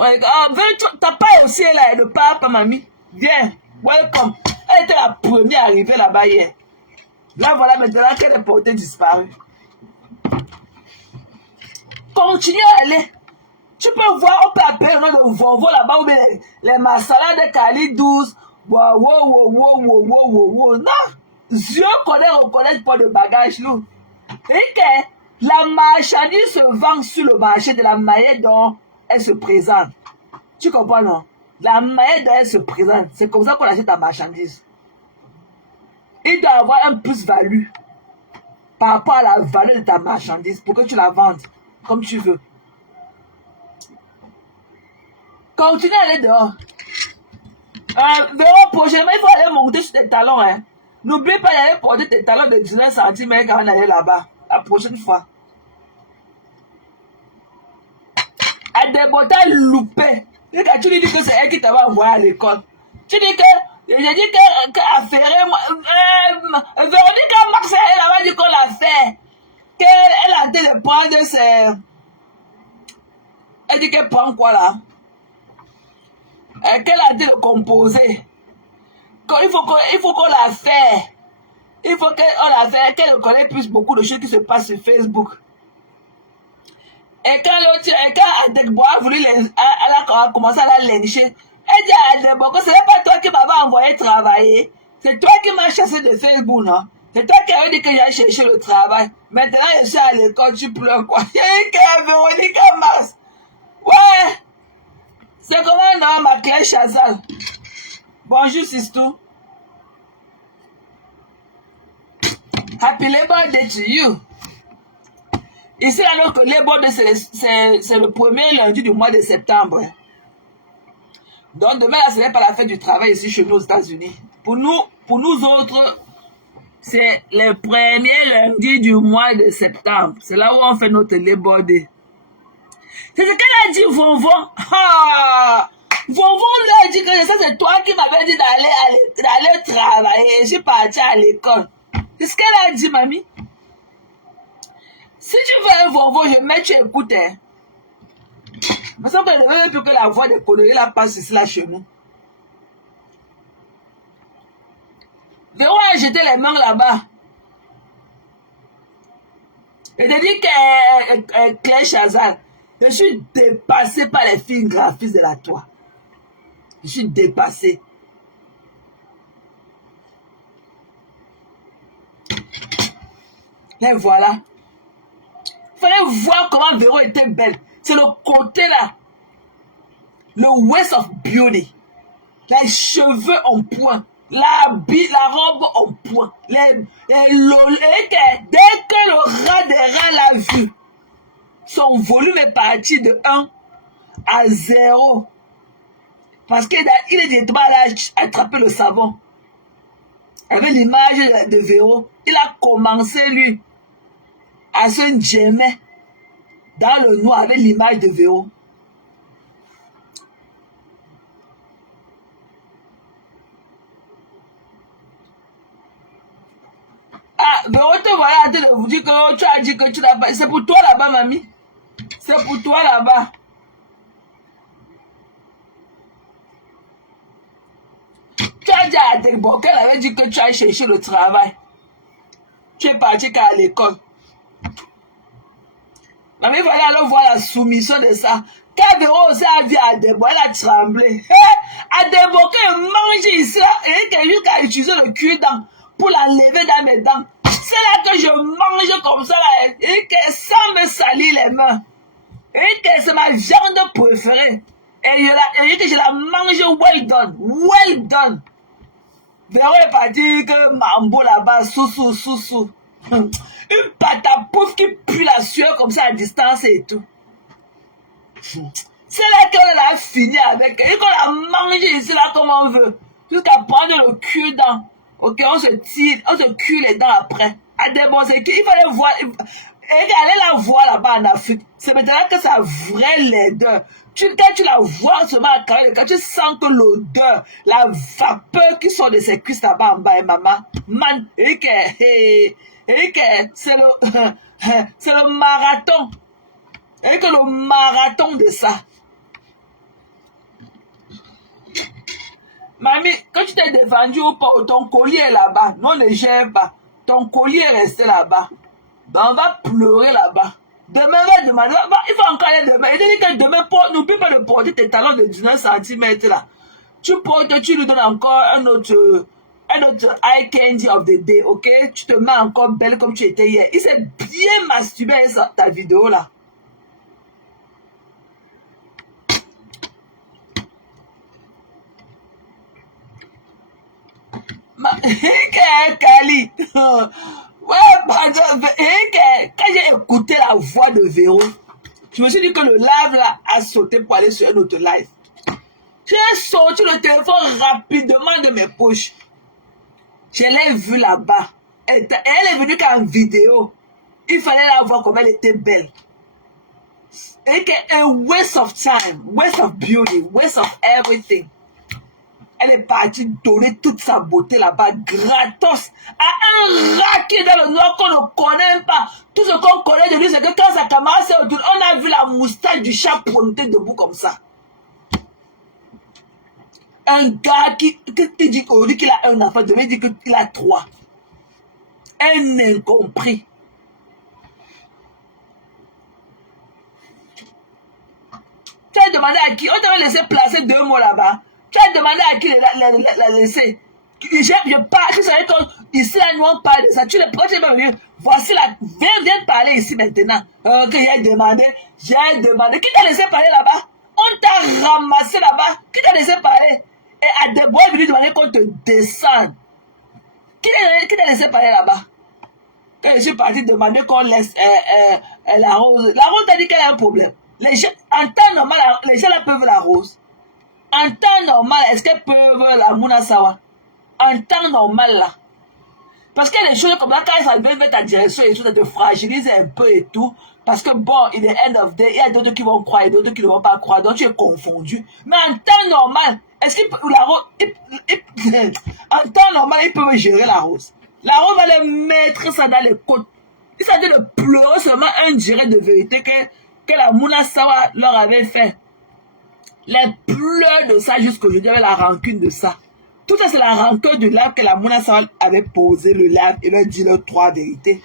t'as pas aussi là, le papa, mamie. Viens, welcome. Elle était la première arrivée là-bas hier. Là voilà maintenant qu'elle est portée disparue. Continue à aller. Tu peux voir, on peut appeler le nom de Volvo là-bas, ou bien les masalas de Cali 12. Wow. Non, Dieu reconnaît pas de bagages lourds. Et que la marchandise se vend sur le marché de la manière dont elle se présente. Tu comprends, non? La manière dont elle se présente, c'est comme ça qu'on achète ta marchandise. Il doit avoir un plus-value par rapport à la valeur de ta marchandise pour que tu la vendes comme tu veux. Continue à aller dehors. Véro, prochainement, il faut aller monter sur tes talons. Hein. N'oublie pas d'aller porter tes talons de 19 cm quand on allait là-bas. La prochaine fois. À des bottins loupés. Et quand tu lui dis que c'est elle qui t'avait envoyé à l'école. Tu dis que, j'ai dit qu'affaire, Véronica Max, elle avait dit qu'on l'a fait. Qu'elle a été de prendre ses... Elle dit qu'elle prend quoi là? Qu'elle a dit de composer. Il faut qu'on la fait. Il faut qu'on la fait, qu'elle connaisse plus beaucoup de choses qui se passent sur Facebook. Et quand l'autre, quand Adekbo a voulu, elle a commencé à la lyncher. Elle dit à Adekbo que ce n'est pas toi qui m'avais envoyé travailler. C'est toi qui m'as chassé de Facebook, non? C'est toi qui as dit que j'ai cherché le travail. Maintenant, je suis à l'école, tu pleures quoi? Il y a une qui est Véronica Mars. Ouais! C'est comment non, ma Claire Chazal? Bonjour, Sistou. Happy Labor Day to you. Ici, alors que Labor Day, c'est le premier lundi du mois de septembre. Donc, demain, ce n'est pas la fête du travail ici chez nous aux États-Unis. Pour nous autres, c'est le premier lundi du mois de septembre. C'est là où on fait notre Labor Day. C'est ce qu'elle a dit, Vonvon. Ah! Vonvon lui a dit que ça, c'est toi qui m'avais dit d'aller travailler, je suis partie à l'école. C'est ce qu'elle a dit, mamie. Si tu veux un Volvo, je mets, tu écoutes. Hein. Il me semble qu'elle ne veut plus que la voix des coloris la passe ici, là, chez nous. Véro a jeté les mains là-bas. Et te dit que Claire Chazal, je suis dépassée par les filles graphistes de la toile. Je suis dépassée. Et voilà. Il fallait voir comment Véro était belle. C'est le côté là. Le waist of beauty. Les cheveux en point. La robe en point. Dès que le rat des rats l'a vu, son volume est parti de 1 à 0. Parce qu'il est directement allé attraper le savon. Avec l'image de Véro, il a commencé, lui, à se gemmer dans le noir avec l'image de Véro. Ah, Véro te voilà en train de vous dire que tu as dit que tu l'as pas. C'est pour toi là-bas, mamie. C'est pour toi là-bas. Tu as dit à Delbo qu'elle avait dit que tu as cherché le travail. Tu es parti qu'à l'école. Mamie, voilà alors voir la soumission de ça. Quand Véro aussi a vu Adebo, elle a tremblé. Adebo, quand elle mange ici, et qu'elle jusqu'à utiliser le cure-dent pour l'enlever dans mes dents. C'est là que je mange comme ça, là, et que sans me salir les mains. Et que c'est ma viande préférée. Et que je la mange well done. Well done. Véro est parti que Mambo là-bas, sous. Une pâte à pouf qui pue la sueur comme ça à distance et tout. C'est là qu'on a fini avec. Et qu'on a mangé ici là comme on veut. Jusqu'à prendre le cure-dent. Ok, on se cure les dents après. À des bons équipes, il fallait voir. Et allez la voir là-bas en Afrique. C'est maintenant que ça vraie laideur. Quand tu la vois seulement à carré, quand tu sens que l'odeur, la vapeur qui sort de ses cuisses là-bas en bas, maman, man, et que c'est le marathon. Et que le marathon de ça. Mamie, quand tu t'es défendu ou pas, ton collier est là-bas. Non, ne gère pas. Ton collier est resté là-bas. Ben, on va pleurer là-bas. Demain, on va demander. Il faut encore aller demain. Il dit que demain, n'oublie pas de porter tes talons de 19 cm là. Tu lui donnes encore un autre eye candy of the day, ok? Tu te mets encore belle comme tu étais hier. Il s'est bien masturbé avec ta vidéo là. Kali. Ouais, pardon. Quand j'ai écouté la voix de Véro, je me suis dit que le live là a sauté pour aller sur un autre live. J'ai sorti le téléphone rapidement de mes poches. Je l'ai vue là-bas. Elle est venue qu'en vidéo. Il fallait la voir comme elle était belle. Et qu'un waste of time, waste of beauty, waste of everything. Elle est partie donner toute sa beauté là-bas, gratos, à un rat qui est dans le noir qu'on ne connaît pas. Tout ce qu'on connaît de lui, c'est que quand sa caméra s'est retournée, on a vu la moustache du chat pointer debout comme ça. Un gars qui dit qu'aujourd'hui qu'il a un enfant, demain il dit qu'il a 3. Un incompris. Tu as demandé à qui? On t'avait laissé placer 2 mots là-bas. Tu as demandé à qui la laisser. Je parle, tu savais qu'ici, là, nous on parle de ça. Tu les prends, tu vas venir. Voici là, viens parler ici maintenant. Que j'ai demandé. Qui t'a laissé parler là-bas? On t'a ramassé là-bas. Qui t'a laissé parler? Et à des bois, il est venu demander qu'on te descende. Qui t'a laissé parler là-bas? Quand je suis parti demander qu'on laisse la rose. La rose t'a dit qu'elle a un problème. En temps normal, les gens là peuvent la rose. En temps normal, est-ce qu'elles peuvent la Munasawa? En temps normal là. Parce que les choses comme ça, quand ça vient vers ta direction et tout, ça te fragilise un peu et tout. Parce que bon, il est end of day, il y a d'autres qui vont croire et d'autres qui ne vont pas croire. Donc tu es confondu. Mais en temps normal, est-ce que la rose. En temps normal, ils peuvent gérer la rose. La rose va les mettre ça dans les côtes. Il s'agit de pleurer seulement un direct de vérité que la Mouna Sawa leur avait fait. Les pleurs de ça jusqu'aujourd'hui avec la rancune de ça. Tout ça, c'est la rancune du lave que la Mouna Sawa avait posé le lave et leur dit leurs 3 vérités.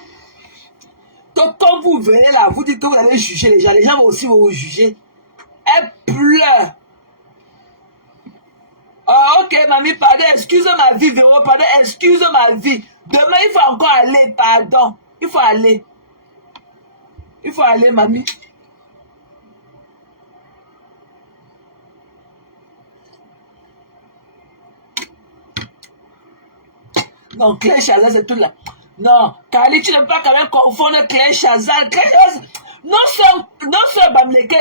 Donc, quand vous venez là, vous dites que vous allez juger les gens vont aussi vous juger. Elle pleure. Oh, ok, mamie, pardon, excuse ma vie, Véro, pardon, excuse ma vie. Demain, il faut encore aller, pardon. Il faut aller. Il faut aller, mamie. Non, Claire Chazal, c'est tout là. Non, Kali, tu ne peux pas quand même confondre Claire Chazal. Non seulement Bamleke,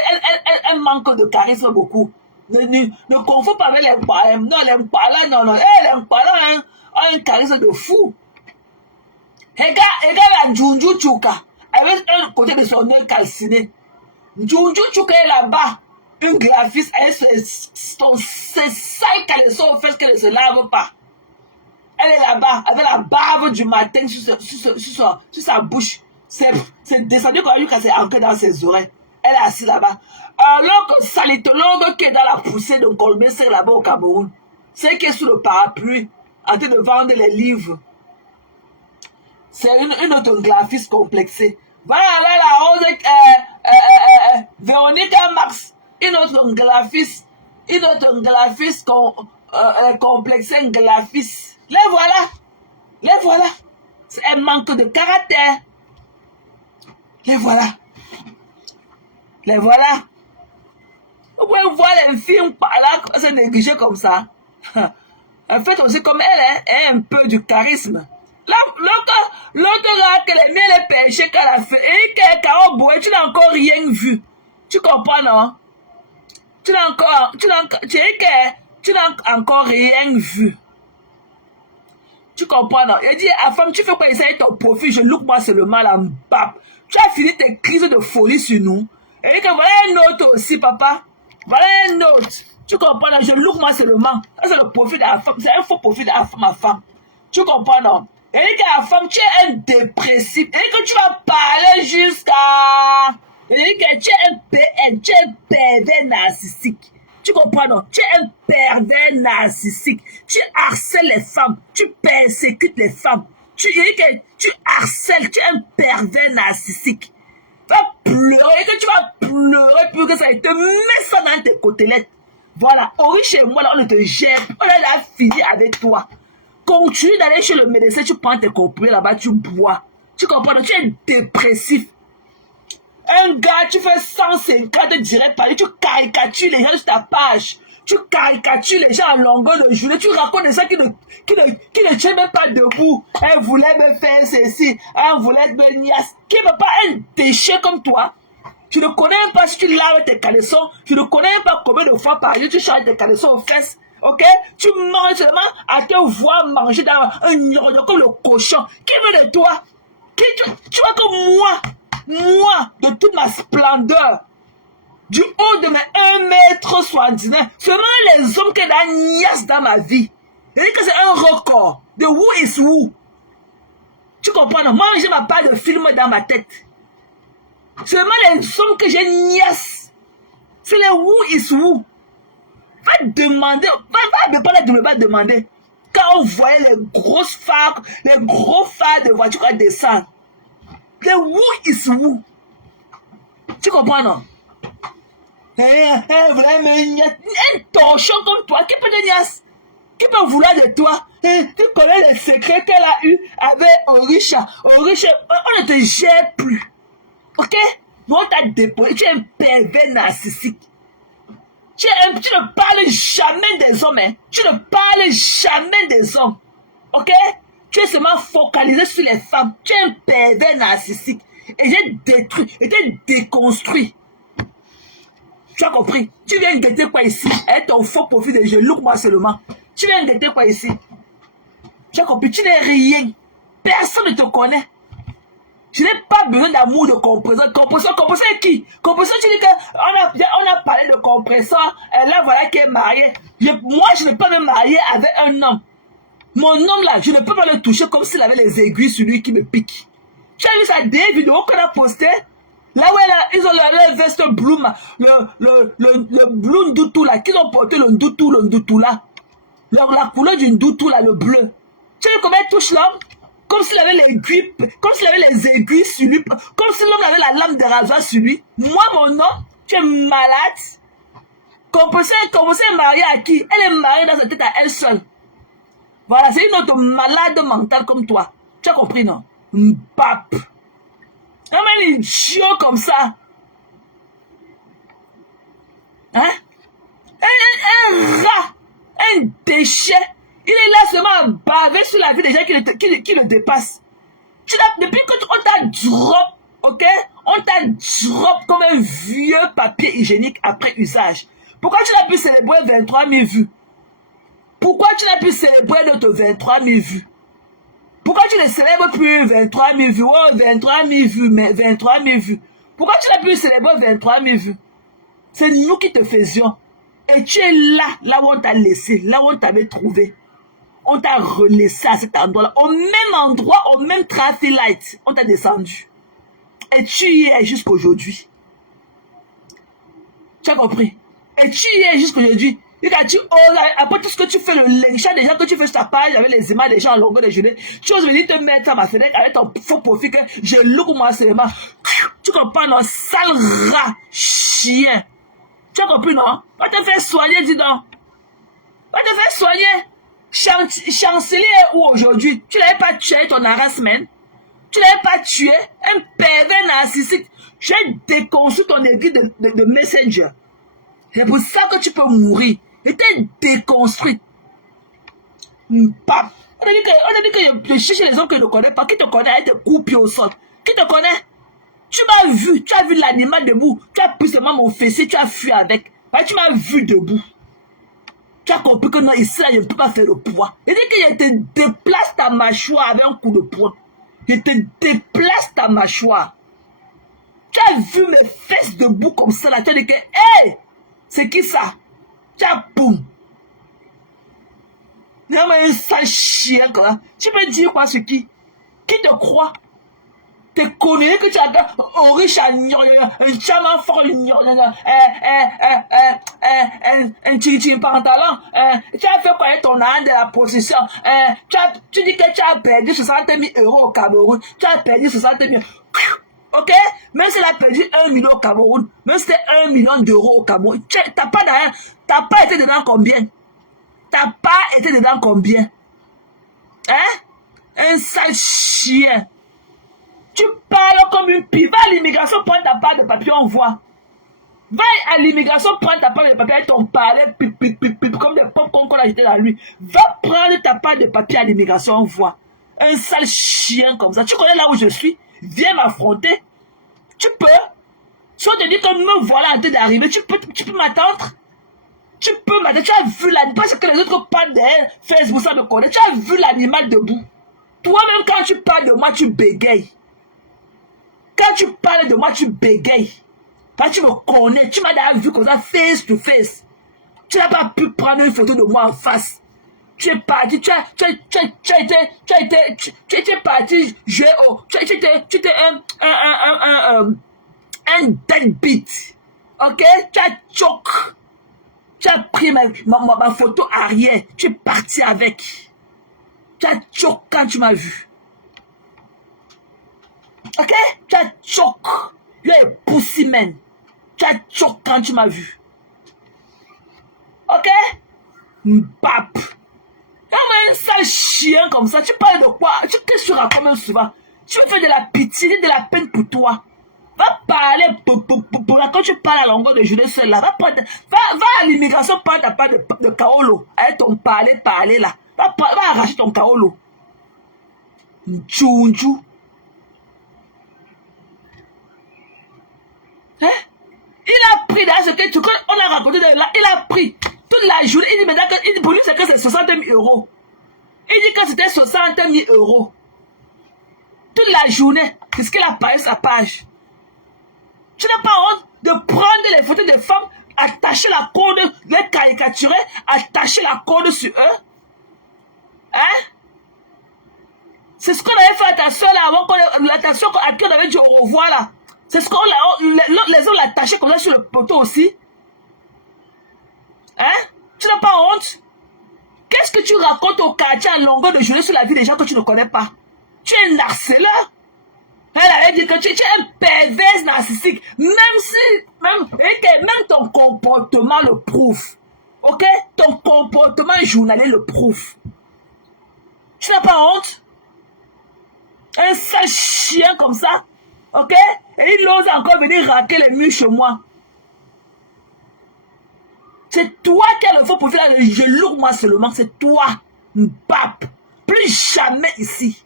elle manque de charisme beaucoup. Ne confonds pas avec les Mpala. Non, les Mpala, non. Les Mpala ont un charisme de fou. Regarde la Njunju Chuka, avec un côté de son œil calciné. Njunju Chuka est là-bas. Une graphiste, c'est ça qu'elle se fait qu'elle ne se lave pas. Elle est là-bas, avec la bave du matin sur sa bouche. C'est descendu comme lui quand c'est ancré dans ses oreilles. Elle est assise là-bas. L'autre salitologue qui est dans la poussée de Colbert, c'est là-bas au Cameroun. C'est qui est sous le parapluie, en train de vendre les livres. C'est une autre graphiste complexée. Voilà là, la rose, Véronica Max, une autre graphiste complexée, une graphiste. Les voilà. Elle manque de caractère. Les voilà. Vous pouvez voir les films par là, c'est négligé comme ça. En fait, aussi comme elle a un peu du charisme. L'autre là, qu'elle aimait les péchés qu'elle a fait, et qu'elle a boué, tu n'as encore rien vu. Tu comprends, non? Tu n'as encore rien vu. Tu comprends, non? Il dit, à femme, tu fais quoi essayer ton profil, je look moi seulement la mbap. Tu as fini tes crises de folie sur nous. Et que voilà un autre aussi, papa. Voilà un autre. Tu comprends, non? Je look moi seulement. Ça, c'est le profil de la femme. C'est un faux profil de la femme à femme. Tu comprends, non? Et que la femme, tu es un dépressif. Et que tu vas parler jusqu'à... Et que tu es un pervers narcissique. Tu comprends, non? Tu es un pervers narcissique. Tu harcèles les femmes. Tu persécutes les femmes. Tu harcèles. Tu es un pervers narcissique. Tu vas pleurer, que tu vas pleurer plus que ça. Et te mets ça dans tes côtelettes. Voilà. Ori chez moi, là, on ne te gère. On a fini avec toi. Continue d'aller chez le médecin. Tu prends tes comprimés là-bas. Tu bois. Tu comprends, non? Tu es dépressif. Un gars, tu fais 150 directs par tu caricatures les gens sur ta page. Tu caricatures les gens à longueur de journée. Tu racontes des gens qui ne tiennent même pas debout. Elle voulait me faire ceci. Elle voulait me niasse. Qui ne veut pas un déchet comme toi? Tu ne connais même pas si tu laves tes caleçons. Tu ne connais même pas combien de fois par jour tu changes tes caleçons aux fesses. Ok? Tu manges seulement à te voir manger dans un nyorodo comme le cochon. Qui veut de toi? Tu vois que moi, de toute ma splendeur, du haut de mes 1,79 m, seulement les hommes qui ont la niasse dans ma vie. C'est-à-dire que c'est un record de who is who. Tu comprends, non? Moi, j'ai ma part de film dans ma tête. Seulement les hommes que j'ai niasse, c'est les who is who. Va demander, va demander. Quand on voyait les grosses phares, les gros phares de voiture à descendre. Le who is who. Tu comprends, non? Vraiment, un torchon comme toi, qui peut te niasse? Qui peut vouloir de toi? Tu connais les secrets qu'elle a eu avec Orisha. Orisha, on ne te gère plus. Ok? On t'a déposé. Tu es un pervers narcissique. Tu ne parles jamais des hommes. Hein? Tu ne parles jamais des hommes. Ok? Tu es seulement focalisé sur les femmes. Tu es un pervers narcissique. Et j'ai détruit, et j'ai déconstruit. Tu as compris? Tu viens guetter quoi ici? Avec ton faux profil de jeu, look moi seulement. Tu viens guetter quoi ici? Tu as compris? Tu n'es rien. Personne ne te connaît. Je n'ai pas besoin d'amour de compresseur. Compresseur est qui? Compresseur, tu dis qu'on a parlé de compresseur. Et là, voilà qui est marié. Moi, je ne peux pas me marier avec un homme. Mon homme là, je ne peux pas le toucher comme s'il avait les aiguilles sur lui qui me piquent. Tu as vu ça des vidéos qu'on a postées? Là où ils ont leur veste blue, le blue ndoutou là, qu'ils ont porté le ndoutou là. La couleur du ndoutou là, le bleu. Tu as vu comment il touche l'homme? Comme s'il avait l'aiguille, comme s'il avait les aiguilles sur lui, comme si l'homme avait la lame de rasoir sur lui. Moi, mon homme, tu es malade. Composé est mariée à qui? Elle est mariée dans sa tête à elle seule. Voilà, c'est une autre malade mentale comme toi. Tu as compris, non? Pape. Un idiot comme ça. Hein? Un rat. Un déchet. Il est là seulement à baver sur la vie des gens qui le dépassent. Depuis qu'on t'a drop, ok? On t'a drop comme un vieux papier hygiénique après usage. Pourquoi tu n'as pu célébrer 23 000 vues? Pourquoi tu n'as pu célébrer notre 23 000 vues? Pourquoi tu ne célèbres plus 23 000 vues? Oh, 23 000 vues, mais 23 000 vues. Pourquoi tu n'as pu célébrer 23 000 vues? C'est nous qui te faisions. Et tu es là où on t'a laissé, là où on t'avait trouvé. On t'a relaissé à cet endroit-là. Au même endroit, au même traffic light, on t'a descendu. Et tu y es jusqu'aujourd'hui. Tu as compris? Et tu y es jusqu'aujourd'hui. Et quand tu oses, après tout ce que tu fais, le lynchage des gens que tu fais sur ta page, avec les images des gens en longueur de journée, tu oses venir te mettre à ma fenêtre avec ton faux profil que je look moi seulement. Tu comprends, non? Sale rat, chien. Tu as compris, non? On te fait soigner, dis donc. On te fait soigner. Chancelier où aujourd'hui? Tu n'avais pas tué ton harassment. Tu n'avais pas tué un pervers narcissique. J'ai déconstruit ton aiguille de Messenger. C'est pour ça que tu peux mourir. Et t'es déconstruit. Pape. On a dit que je cherche les hommes que je ne connais pas. Qui te connaît? Elle te coupe au sol. Qui te connaît? Tu m'as vu. Tu as vu l'animal debout. Tu as pris seulement mon fessier. Tu as fui avec. Tu m'as vu debout. Tu as compris que non, ici, là, je ne peux pas faire le poids. Il dit que je te déplace ta mâchoire avec un coup de poing. Je te déplace ta mâchoire. Tu as vu mes fesses debout comme ça, là. Tu as dit que, hé, c'est qui ça? Tu as boum. Non, mais un sale chien, quoi. Tu peux dire quoi, c'est qui? Qui te croit? T'es connu que tu as un riche un chaman fort, un titi pantalon. Tu as fait quoi avec ton âne de la possession? Tu dis que tu as perdu 60 000 euros au Cameroun. Tu as perdu 60 000. Ok? Même si elle a perdu 1 million au Cameroun, même si c'était 1 million d'euros au Cameroun, t'as pas été dedans combien? T'as pas été dedans combien? Hein? Un sale chien. Tu parles comme une pie. Va à l'immigration, prends ta part de papier, on voit. Va à l'immigration, prends ta part de papier avec ton palais, comme des popcorn qu'on a jeté dans lui. Va prendre ta part de papier à l'immigration, on voit. Un sale chien comme ça. Tu connais là où je suis? Viens m'affronter. Tu peux. Si on te dit que me voilà en train d'arriver, tu peux m'attendre. Tu peux m'attendre. Tu as vu l'animal. Parce que les autres parlent de Facebook, ça me connaît. Tu as vu l'animal debout. Toi-même, quand tu parles de moi, tu bégayes. Quand tu parles de moi, tu bégayes. Parce que tu me connais. Tu m'as déjà vu comme ça, face to face. Tu n'as pas pu prendre une photo de moi en face. Tu es parti, tu étais parti jouer au... Tu étais un deadbeat. Ok? Tu as choc. Tu as pris ma photo arrière. Tu es parti avec. Tu as choc quand tu m'as vu. Ok? Tu as choc. Tu es pussy man. Tu as choc quand tu m'as vu. Ok? Mbap. Un sale chien comme ça, tu parles de quoi? Qu'est-ce que tu racontes souvent? Tu me fais de la pitié, de la peine pour toi. Va parler quand tu parles à longueur de journée seul là. Va à l'immigration, prendre ta part de kaolo. Avec ton parler là. Va arracher ton kaolo. Tchounchou. Hein? Il a pris dans ce que on a raconté de là, il a pris toute la journée. Il dit, mais pour lui, c'est que c'est 60 000 euros. Il dit que c'était 60 000 euros. Toute la journée, c'est ce qu'il a payé sa page. Tu n'as pas honte de prendre les photos des femmes, attacher la corde, les caricaturer, attacher la corde sur eux? Hein? C'est ce qu'on avait fait à ta soeur là, avant ta soeur à qui on avait dit au revoir là. C'est ce qu'on les hommes l'attachaient comme ça sur le poteau aussi. Hein? Tu n'as pas honte? Qu'est-ce que tu racontes au quartier en longueur de journée sur la vie des gens que tu ne connais pas? Tu es un harceleur. Elle avait dit que tu es un pervers narcissique. Même ton comportement le prouve. Ok? Ton comportement journalier le prouve. Tu n'as pas honte? Un sale chien comme ça. Ok? Et il ose encore venir raquer les murs chez moi. C'est toi qui as le faux profil de genou, moi seulement. C'est toi, pape. Plus jamais ici.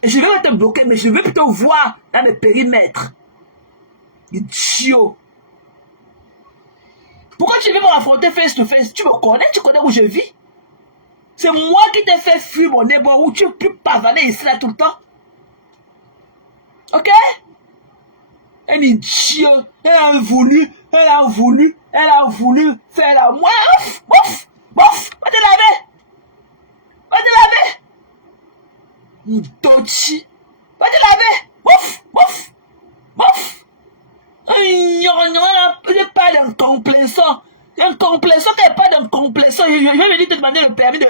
Et je vais te bloquer, mais je veux plutôt voir dans le périmètre. Idiot. Pourquoi tu veux m'affronter face to face? Tu me connais? Tu connais où je vis? C'est moi qui t'ai fait fuir mon nez, où tu peux pavaner ici là tout le temps. Ok? Un idiot. Elle a voulu faire la moi. Bouf. Va te laver. Idochi. Va te laver. Bouf. Je pas d'un complaisant. Un complaisant qui n'est pas d'un complaisant. Je vais venir te demander le permis de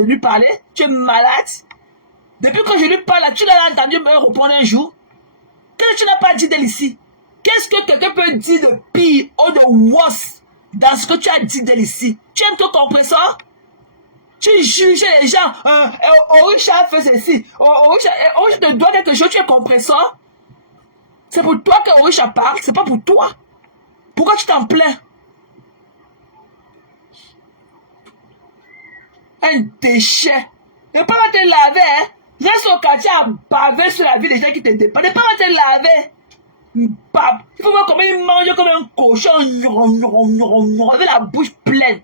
lui parler. Tu es malade. Depuis que je lui parle, tu l'as entendu me répondre un jour. Qu'est-ce que tu n'as pas dit d'elle ici? Qu'est-ce que quelqu'un peut dire de pire ou de worse dans ce que tu as dit d'elle ici? Tu aimes ton compresseur? Tu juges les gens. Orisha fait ceci. Orisha te doit quelque chose, tu es compresseur. C'est pour toi que Orisha parle, c'est pas pour toi. Pourquoi tu t'en plains? Un déchet. Ne pas te laver, hein. Reste au quartier à baver sur la vie des gens qui te dépendent. Ne pas te laver. Pape. Il faut voir comment il mange comme un cochon. Avec la bouche pleine.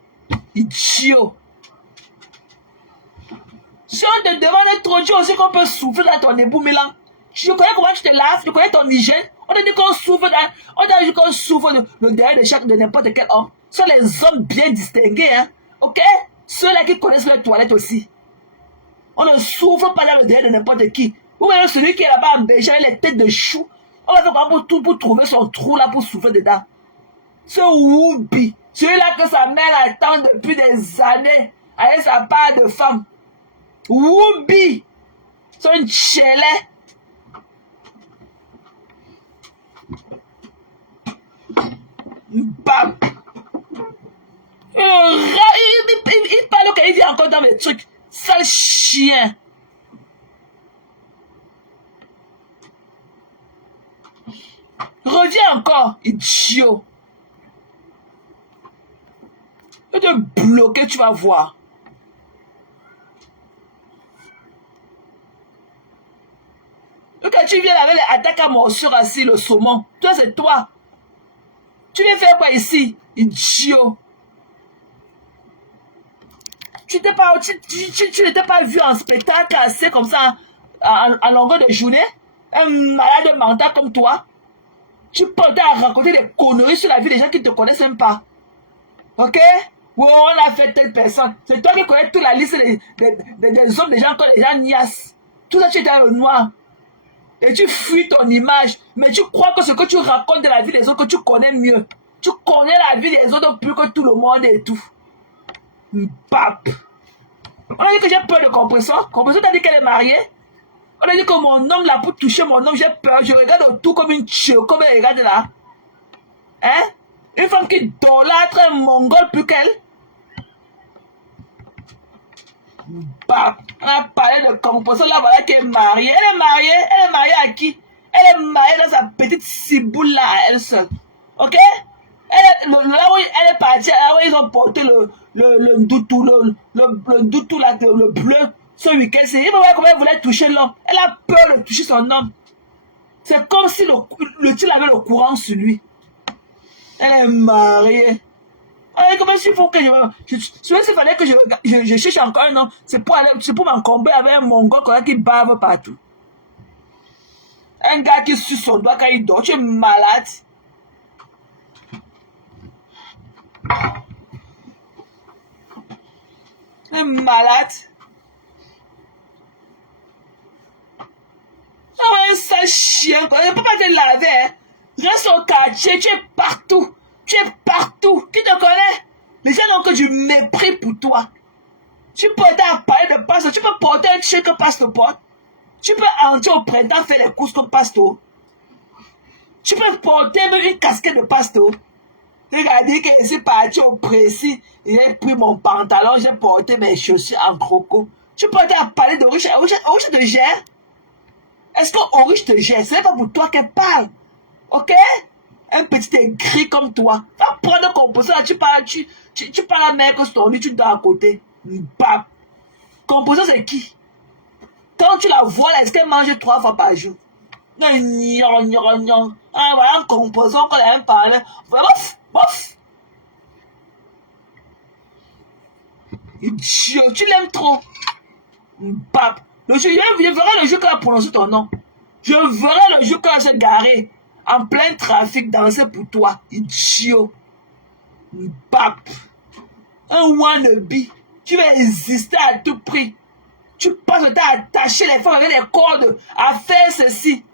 Idiot. Si on te demande trop, tu aussi qu'on peut souffler dans ton ébout mélange. Je connais comment tu te laves, je connais ton hygiène. On a dit qu'on souffre de derrière de n'importe quel homme. Ce sont les hommes bien distingués, hein. Ok? Ceux-là qui connaissent leur toilette aussi. On ne souffre pas dans le derrière de n'importe qui. Vous voyez celui qui est là-bas en Belgique avec les têtes de chou. On va faire quoi pour trouver son trou là pour souffler dedans. Ce Woubi, celui-là que sa mère attend depuis des années avec sa part de femme. Woubi, c'est un chelet. Bam. Il parle qu'il vient encore dans mes trucs. Sale chien. Reviens encore, idiot. Je vais te bloquer, tu vas voir. Donc quand tu viens avec les attaques à morsure assis, le saumon, toi c'est toi. Tu viens faire quoi ici, idiot? Tu n'étais pas vu en spectacle assez comme ça en longueur de journée? Un malade mental comme toi? Tu peux à raconter des conneries sur la vie des gens qui ne te connaissent même pas. Ok? Ou on a fait telle personne. C'est toi qui connais toute la liste des hommes, des gens comme les gens nias. Tout ça, tu es dans le noir. Et tu fuis ton image. Mais tu crois que ce que tu racontes de la vie des autres, que tu connais mieux. Tu connais la vie des autres plus que tout le monde et tout. Pape. On a dit que j'ai peur de compresseur. Compresseur t'a dit qu'elle est mariée. On a dit que mon homme là, pour toucher mon homme, j'ai peur. Je regarde autour comme une chio, comme elle regarde là. Hein? Une femme qui idolâtre un mongol plus qu'elle. Bah, on a parlé de compresseur là, voilà qui est mariée. Elle est mariée à qui? Elle est mariée dans sa petite ciboule là, à elle seule. Ok? Là où elle est partie, là où ils ont porté le doutou là, le bleu, ce week-end, c'est il va voir comment elle voulait toucher l'homme. Elle a peur de toucher son homme. C'est comme si le type avait le courant sur lui. Elle est mariée. Comment il faut que s'il fallait que je cherche encore un homme, c'est pour m'encomber avec un mongol qui bave partout. Un gars qui suce son doigt quand il dort, tu es malade. Un malade. sale chien, quoi. Je ne peux pas te laver, hein. Reste au quartier, tu es partout. Tu es partout. Qui te connaît? Les gens n'ont que du mépris pour toi. Tu peux être parler de Pasto, tu peux porter un t-shirt que Pasto porte. Tu peux entrer au printemps faire les courses comme Pasto. Tu peux porter même une casquette de Pasto. Regardez que je suis parti au précis. J'ai pris mon pantalon, j'ai porté mes chaussures en croco. Tu peux être parler d'Orish. Orish te gère. Est-ce qu'Orish te gère? Ce n'est pas pour toi qu'elle parle. Ok? Un petit aigri comme toi. Va prendre un composant, tu parles à mec que ton lit, tu dors à côté. Bap. Composant, c'est qui? Quand tu la vois, est-ce qu'elle mange 3 fois par jour? Non, non. Ah, voilà un composant qu'on a même parlé. Bof, bof. Idiot, tu l'aimes trop. Bap. Je verrai le jour qu'elle a prononcé ton nom. Je verrai le jour qu'elle s'est garée en plein trafic danser pour toi. Idiot. Bap. Un wannabe. Tu vas exister à tout prix. Tu penses que tu as attaché les femmes avec les cordes à faire ceci.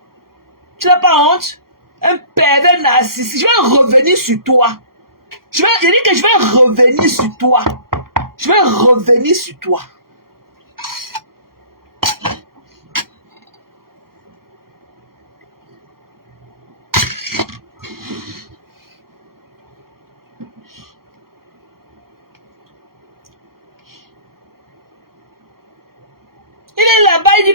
Tu n'as pas honte? Un pervers narcissique. Je vais revenir sur toi. Je dis que je vais revenir sur toi. Je vais revenir sur toi. Il est là-bas, il dit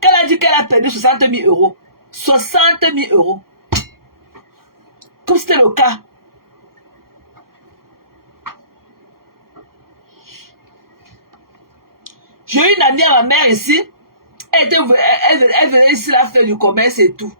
qu'elle a dit qu'elle a perdu 60 000 euros. 60 000 euros. Comme c'était le cas. J'ai eu une amie à ma mère ici. Elle venait ici là faire du commerce et tout.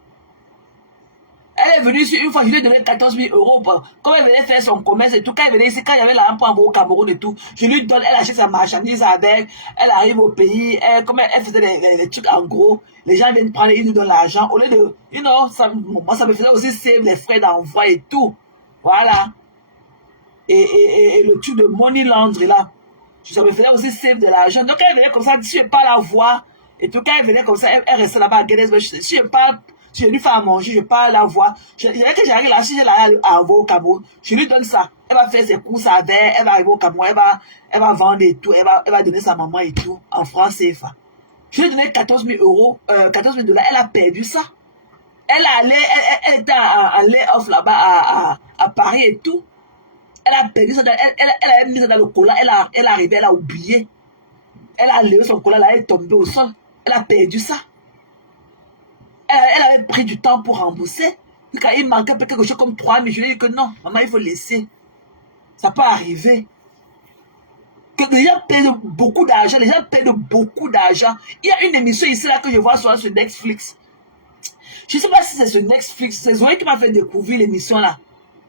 Elle est venue ici une fois, je lui ai donné 14 000 euros. Comme elle venait faire son commerce et tout, quand elle venait ici, quand il y avait l'argent pour envoyer au Cameroun et tout, je lui donne, elle achète sa marchandise avec, elle arrive au pays, comme elle faisait les trucs en gros, les gens viennent prendre, ils nous donnent l'argent. Au lieu de, moi ça me faisait aussi save les frais d'envoi et tout. Voilà. Et le truc de money laundry là, ça me faisait aussi save de l'argent. Donc elle venait comme ça, si je parle à la voix, et tout, quand elle venait comme ça, elle restait là-bas à Guédès, si je parle, je lui fais à manger, je parle à la voix. Je dirais que j'arrive là, si j'ai la à envoyer au Cameroun, je lui donne ça. Elle va faire ses courses avec, elle va arriver au Cameroun, elle va vendre et tout, elle va donner sa maman et tout, en francs CFA. Je lui ai donné 14 000 euros, 14 000 $, elle a perdu ça. Elle était en lay-off là-bas à Paris et tout. Elle a perdu ça, elle a mis ça dans le cola, elle est arrivée, elle a oublié. Elle a levé son cola là, elle est tombée au sol. Elle a perdu ça. Elle avait pris du temps pour rembourser. Quand il manquait quelque chose comme 3 000, je lui ai dit que non, maman, il faut laisser. Ça peut arriver. Que les gens perdent beaucoup d'argent. Les gens perdent beaucoup d'argent. Il y a une émission ici là que je vois sur Netflix. Je ne sais pas si c'est sur Netflix. C'est Zoé qui m'a fait découvrir l'émission là.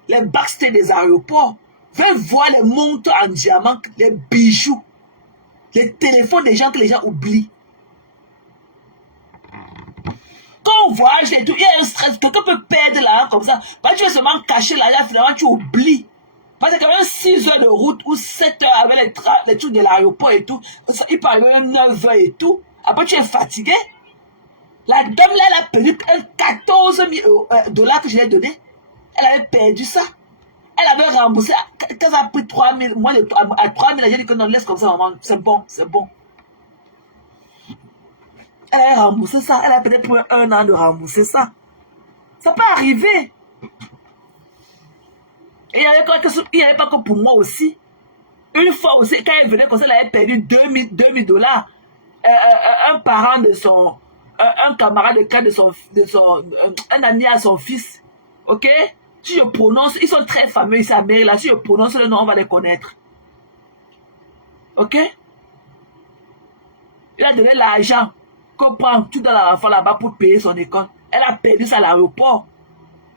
Les backstage des aéroports. Viens voir les montres en diamant, les bijoux, les téléphones des gens que les gens oublient. Quand on voyage et tout, il y a un stress, quelqu'un peut perdre l'argent comme ça. Quand tu veux seulement cacher l'argent, finalement tu oublies. Parce que quand même 6 heures de route ou 7 heures avec les trucs de l'aéroport et tout, il peut arriver même 9 heures et tout. Après tu es fatigué. La dame là, elle a perdu 14 000 $ que je lui ai donné. Elle avait perdu ça. Elle avait remboursé. Quand elle a pris 3 000, moi à 3 000, j'ai dit que non, laisse comme ça, maman. C'est bon, c'est bon. Elle a remboursé ça. Elle a peut-être pris 1 an de rembourser ça. Ça peut arriver. Et il n'y avait pas que pour moi aussi. Une fois aussi, quand elle venait comme ça, elle avait perdu 2 000 $. Un parent de son... Un camarade de cas de son... un ami à son fils. Ok? Si je prononce... Ils sont très fameux ici à Mairie, là. Si je prononce le nom, on va les connaître. Ok? Il a donné l'argent qu'on prend tout dans l'enfant là-bas pour payer son école. Elle a perdu ça à l'aéroport.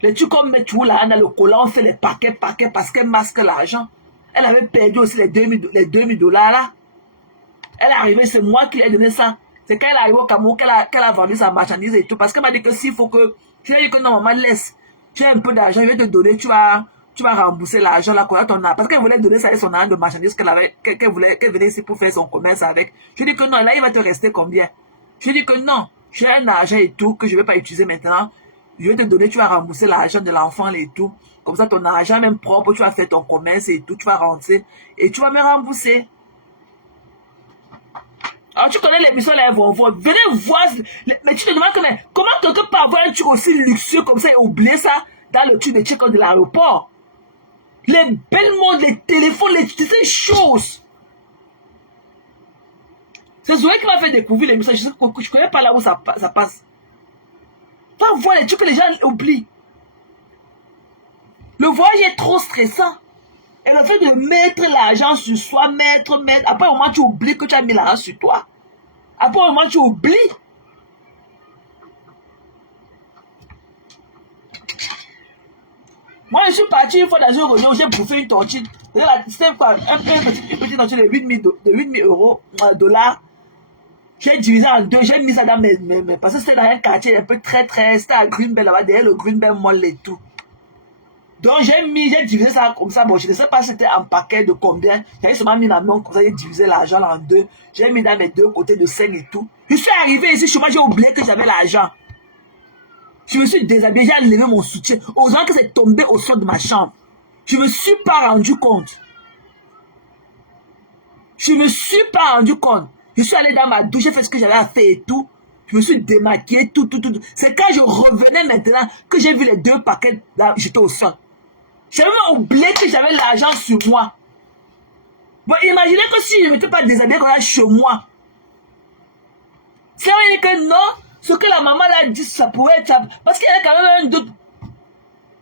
Les trucs qu'on met tout là dans le collant, on fait les paquets parce qu'elle masque l'argent. Elle avait perdu aussi les 2 000 $ là. Elle est arrivée, c'est moi qui lui ai donné ça. C'est quand elle est arrivée au Cameroun qu'elle a vendu sa marchandise et tout. Parce qu'elle m'a dit que s'il faut que... Je lui ai dit que non, maman, laisse. Tu as un peu d'argent, je vais te donner, tu vas rembourser l'argent là qu'on a ton argent. Parce qu'elle voulait donner ça avec son argent de marchandise qu'elle venait ici pour faire son commerce avec. Je lui ai dit que non, là il va te rester combien? Je lui ai dit que non, j'ai un argent et tout que je ne vais pas utiliser maintenant. Je vais te donner, tu vas rembourser l'argent de l'enfant et tout. Comme ça, ton argent même propre, tu vas faire ton commerce et tout, tu vas rentrer et tu vas me rembourser. Alors, tu connais l'émission là, elles vont voir. Venez voir. Mais tu te demandes comment quelqu'un peut avoir un truc aussi luxueux comme ça et oublier ça dans le truc de check-out de l'aéroport. Les belles montres, les téléphones, ces choses. C'est Zoé qui m'a fait découvrir l'émission. Je ne connais pas là où ça passe. Va voir les trucs que les gens oublient. Le voyage est trop stressant. Et le fait de mettre l'argent sur soi, mettre. Après, au moment, tu oublies que tu as mis l'argent sur toi. Après, au moment, tu oublies. Moi, je suis parti une fois dans une région où j'ai bouffé une tortue. C'était quoi? Une petite tortue de 8 000 dollars. J'ai divisé en deux. J'ai mis ça dans mes. Parce que c'était dans un quartier un peu très. C'était à Greenbelt là-bas, derrière le Greenbelt Mall et tout. Donc j'ai divisé ça comme ça. Bon, je ne sais pas si c'était en paquet de combien. J'avais seulement mis ma main comme ça, j'ai divisé l'argent en deux. J'ai mis dans mes deux côtés de 5 et tout. Je suis arrivé ici, chez moi, j'ai oublié que j'avais l'argent. Je me suis déshabillé, j'ai enlevé mon soutien, osant que c'est tombé au sol de ma chambre. Je ne me suis pas rendu compte. Je ne me suis pas rendu compte. Je suis allé dans ma douche, j'ai fait ce que j'avais à faire et tout. Je me suis démaquillé, tout. C'est quand je revenais maintenant que j'ai vu les deux paquets jetés au sol. J'avais oublié que j'avais l'argent sur moi. Bon, imaginez que si je ne m'étais pas déshabillé comme ça chez moi. C'est vrai que non, ce que la maman l'a dit, ça pourrait être ça. Parce qu'il y avait quand même un doute.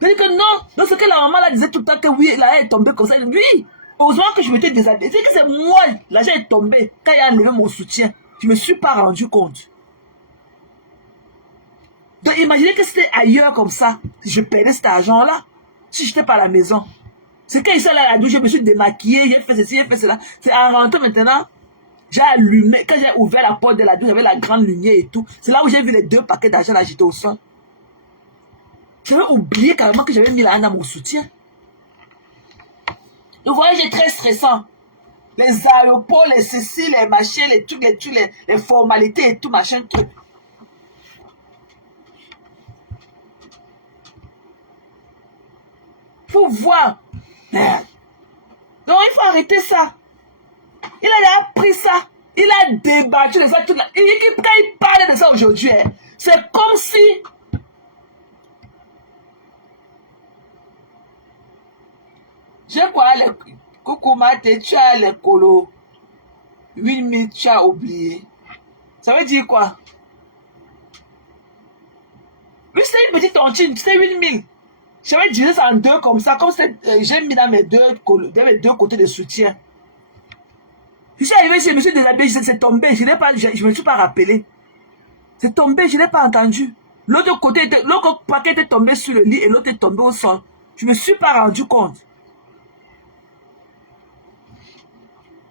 Je dis que non, donc ce que la maman l'a disait tout le temps que oui, l'argent est tombé comme ça. Oui, heureusement que je m'étais déshabillé. C'est que c'est moi, l'argent est tombé. Quand il a enlevé mon soutien, je ne me suis pas rendu compte. Donc imaginez que c'était ailleurs comme ça. Je perdais cet argent-là. Si je n'étais pas à la maison. C'est quand il s'est là à la douche, je me suis démaquillé, j'ai fait ceci, j'ai fait cela. C'est en rentrant maintenant, j'ai allumé. Quand j'ai ouvert la porte de la douche, j'avais la grande lumière et tout. C'est là où j'ai vu les deux paquets d'argent là, j'étais au sol. J'avais oublié carrément que j'avais mis la main dans mon soutien. Le voyage est très stressant. Les aéroports, les ceci, les machins, les trucs, les formalités et tout, machin, truc. Faut voir. Merde. Donc il faut arrêter ça. Il a appris ça. Il a débattu de ça toute la... Quand il parle de ça aujourd'hui, c'est comme si... Je crois les... Coucou Maté, tu as les colos. 8 000, tu as oublié. Ça veut dire quoi? Oui, c'est une petite tontine, c'est 8 000. Je vais diviser ça en deux comme ça, comme j'ai mis dans mes deux côtés de soutien. Je suis arrivé, je me suis déshabillé, c'est tombé, je ne me suis pas rappelé. C'est tombé, je n'ai pas entendu. L'autre paquet était tombé sur le lit et l'autre est tombé au sol. Je ne me suis pas rendu compte.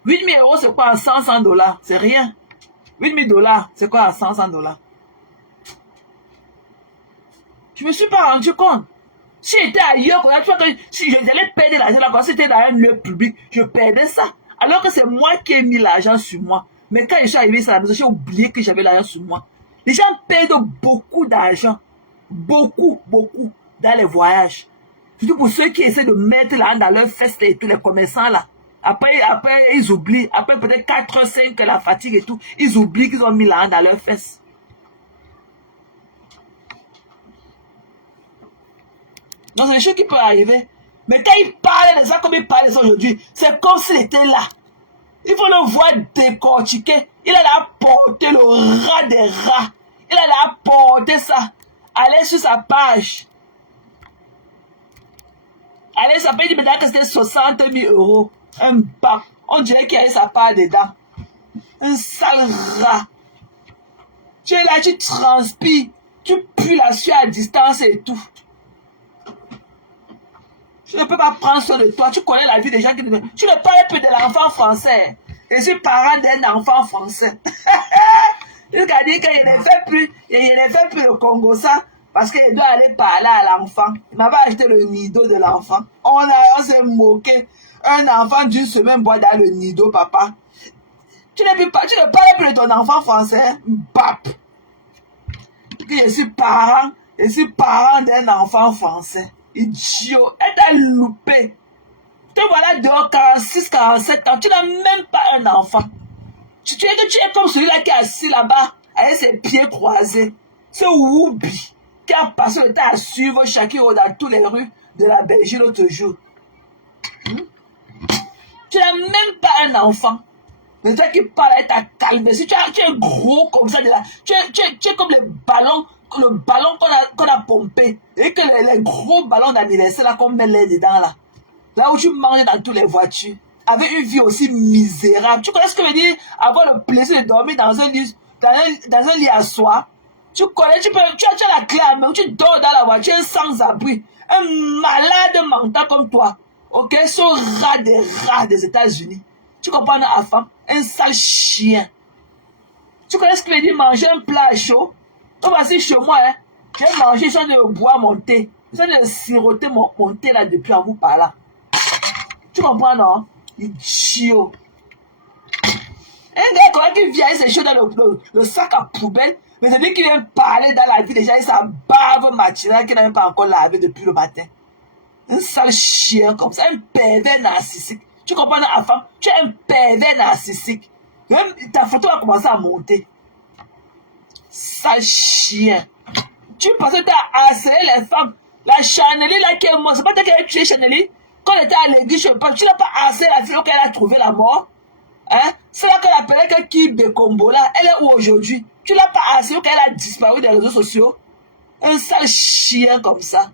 8 000 euros, c'est quoi en 100 dollars? C'est rien. 8 000 dollars, c'est quoi en 100 dollars? Je ne me suis pas rendu compte. Si j'étais ailleurs, si j'allais perdre l'argent là, si c'était dans un lieu public, je perdais ça. Alors que c'est moi qui ai mis l'argent sur moi. Mais quand je suis arrivé à la maison, j'ai oublié que j'avais l'argent sur moi. Les gens perdent beaucoup d'argent. Beaucoup dans les voyages. Surtout pour ceux qui essaient de mettre l'argent dans leur feste et tous les commerçants là. Après, ils oublient. Après peut-être 4 5 la fatigue et tout. Ils oublient qu'ils ont mis l'argent dans leur feste. Donc c'est des choses qui peuvent arriver. Mais quand il parle de ça comme il parle de ça aujourd'hui, c'est comme s'il était là. Il faut le voir décortiquer. Il a là porté le rat des rats. Il a là porté ça. Allez sur sa page. Allez, ça peut dire maintenant que c'était 60 000 euros. Un bac. On dirait qu'il y avait sa part dedans. Un sale rat. Tu es là, tu transpires. Tu pues la sueur à distance et tout. Je ne peux pas prendre soin de toi. Tu connais la vie des gens qui... Tu ne parles plus de l'enfant français. Je suis parent d'un enfant français. Il a dit qu'il ne fait plus le Congo ça parce qu'il doit aller parler à l'enfant. Il m'avait acheté le nido de l'enfant. On s'est moqué. Un enfant d'une semaine boit dans le nido, papa. Tu ne parles plus de ton enfant français. Bap. que je suis parent d'un enfant français. Idiot, elle t'a loupé. Te voilà dehors 46, 47 ans, tu n'as même pas un enfant. Tu es comme celui-là qui est assis là-bas avec ses pieds croisés. Ce Woubi qui a passé le temps à suivre Shakiro dans toutes les rues de la Belgique l'autre jour. Tu n'as même pas un enfant. Mais toi qui parles avec ta calme, si tu es gros comme ça, tu es comme le ballon qu'on a pompé. Et que les gros ballons d'anniversaire là qu'on met là dedans là. Là où tu manges dans toutes les voitures. Avec une vie aussi misérable. Tu connais ce que veut dire avoir le plaisir de dormir dans un lit à soi. Tu connais, tu as la clé à main, tu dors dans la voiture, un sans-abri. Un malade mental comme toi. Ok, ce rat des États-Unis. Tu comprends, un enfant? Un sale chien. Tu connais ce que veut dire manger un plat chaud? Donc voici chez moi, hein. J'ai mangé, ils sont de boire mon thé. Ils sont de siroter mon thé là depuis en vous par là. Tu comprends, non? Idiot. Un gars quand qui vient, il se chaud dans le sac à poubelle. Mais c'est lui qui vient parler dans la vie déjà, il sa barbe matinale qu'il n'a même pas encore lavé depuis le matin. Un sale chien comme ça, un pervers narcissique. Tu comprends, enfant? Tu es un pervers narcissique. Même ta photo a commencé à monter. Sale chien. Tu pensais que tu as harcelé les femmes. La Chaneli là qui est morte, c'est pas toi qui as tué Chaneli? Quand elle était à l'église, tu n'as pas harcelé la fille qu'elle a trouvé la mort? Hein? C'est là qu'elle appelait que Kibe Kombo là. Elle est où aujourd'hui? Tu l'as pas harcelé qu'elle a disparu des réseaux sociaux? Un sale chien comme ça.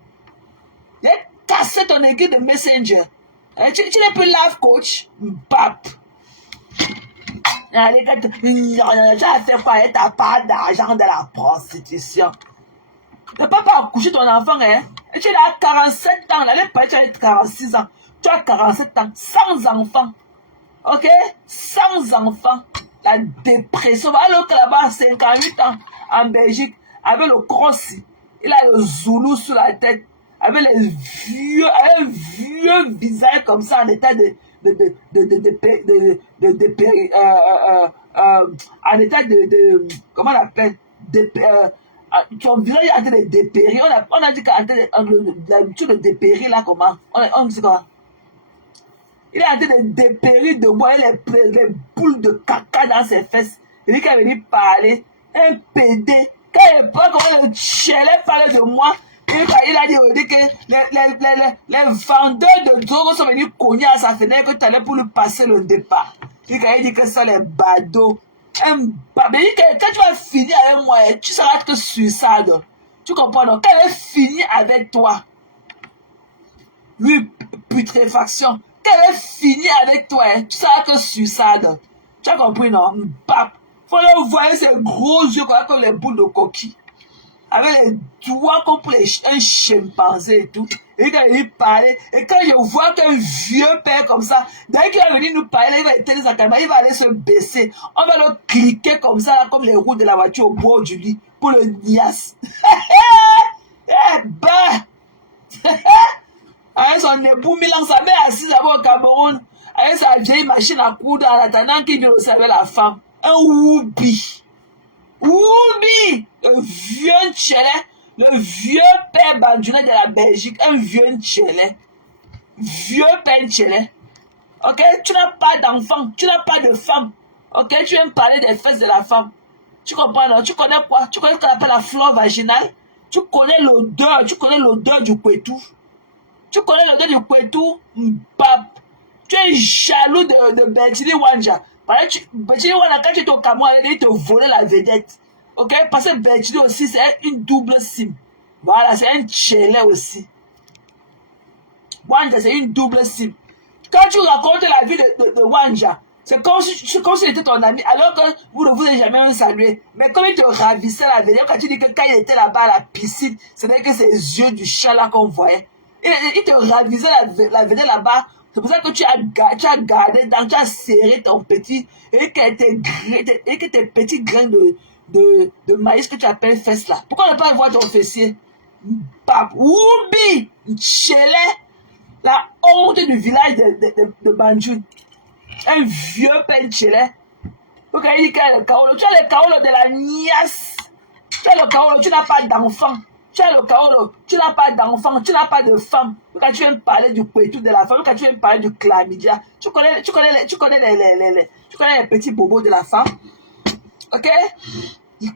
Il a cassé ton équipe de Messenger. Hein? Tu n'es plus life coach? Bap. Allez, tu as fait quoi? Tu n'as pas d'argent de la prostitution. Ne peux pas coucher ton enfant, hein? Et tu as 47 ans, là, tu as 46 ans. Tu as 47 ans, sans enfant. Ok? Sans enfant. La dépression. Alors que là-bas, 58 ans, en Belgique, avec le crossi, il a le zoulou sur la tête, avec un vieux visage comme ça, en état en état de comment on appelle? Son visage est en train de dépérir. On a dit que le dépérir là, comment? On dit comment? Il est en train de dépérir de boire les boules de caca dans ses fesses. Il dit qu'il est venu parler. Un PD. Quand il parle comment le chélé parlait de moi, il a dit que les vendeurs de drogue sont venus cogner à sa fenêtre que tu allais pour lui passer le départ. Il dit que ça les badauds. Mais il dit que quand tu vas finir avec moi, tu seras que suicide. Tu comprends donc? Quand elle est finie avec toi, lui, putréfaction. Quand elle est finie avec toi, tu seras que suicide. Tu as compris, non? Bap. Faut le voir ces gros yeux comme les boules de coquille. Avec les doigts comme pour un chimpanzé et tout. Et quand il parlait, et quand je vois qu'un vieux père comme ça, dès qu'il va venir nous parler, il va éteindre sa caméra, il va aller se baisser. On va le cliquer comme ça, là, comme les roues de la voiture au bord du lit, pour le niasse. Eh ben! Avec son époux Milan, sa mère assise là-bas au Cameroun, avec sa vieille machine à coudre en attendant qu'il vienne observer la femme. Un Woubi. Woubi! Le vieux Tchélé, le vieux père bandounet de la Belgique, un vieux Tchélé. Vieux père Tchélé. Ok? Tu n'as pas d'enfant, tu n'as pas de femme. Ok? Tu viens me parler des fesses de la femme. Tu comprends, non? Tu connais quoi? Tu connais ce qu'on appelle la flore vaginale? Tu connais l'odeur du couetou? Tu connais l'odeur du couetou? Mbap. Tu es jaloux de Bertini Wanja. Bertini Wanja, quand tu étais au Cameroun, il te volait la vedette. Ok? Parce que Bertini aussi, c'est une double sim. Voilà, c'est un Tchélé aussi. Wanja, c'est une double sim. Quand tu racontes la vie de Wanja, c'est comme s'il était ton ami, alors que vous ne vous avez jamais salué. Mais comme il te ravissait la vedette, quand tu dis que quand il était là-bas à la piscine, c'était que ses yeux du chat là qu'on voyait. Il te ravissait la vedette là-bas. C'est pour ça que tu as gardé, tu as serré ton petit, et que tes petits grains de maïs que tu appelles fesses là. Pourquoi ne pas voir ton fessier? Pape, Woubi, Tchélé, la honte du village de Banjul. Un vieux père Tchélé. Donc il dit qu'il y a les kaolos. Tu as les kaolos de la niasse. Tu as le Kaolo, tu n'as pas d'enfant. Tu as le Kaolo, tu n'as pas d'enfant, tu n'as pas de femme. Quand tu viens me parler du pétou de la femme, quand tu viens me parler du chlamydia, tu connais les petits bobos de la femme. Ok?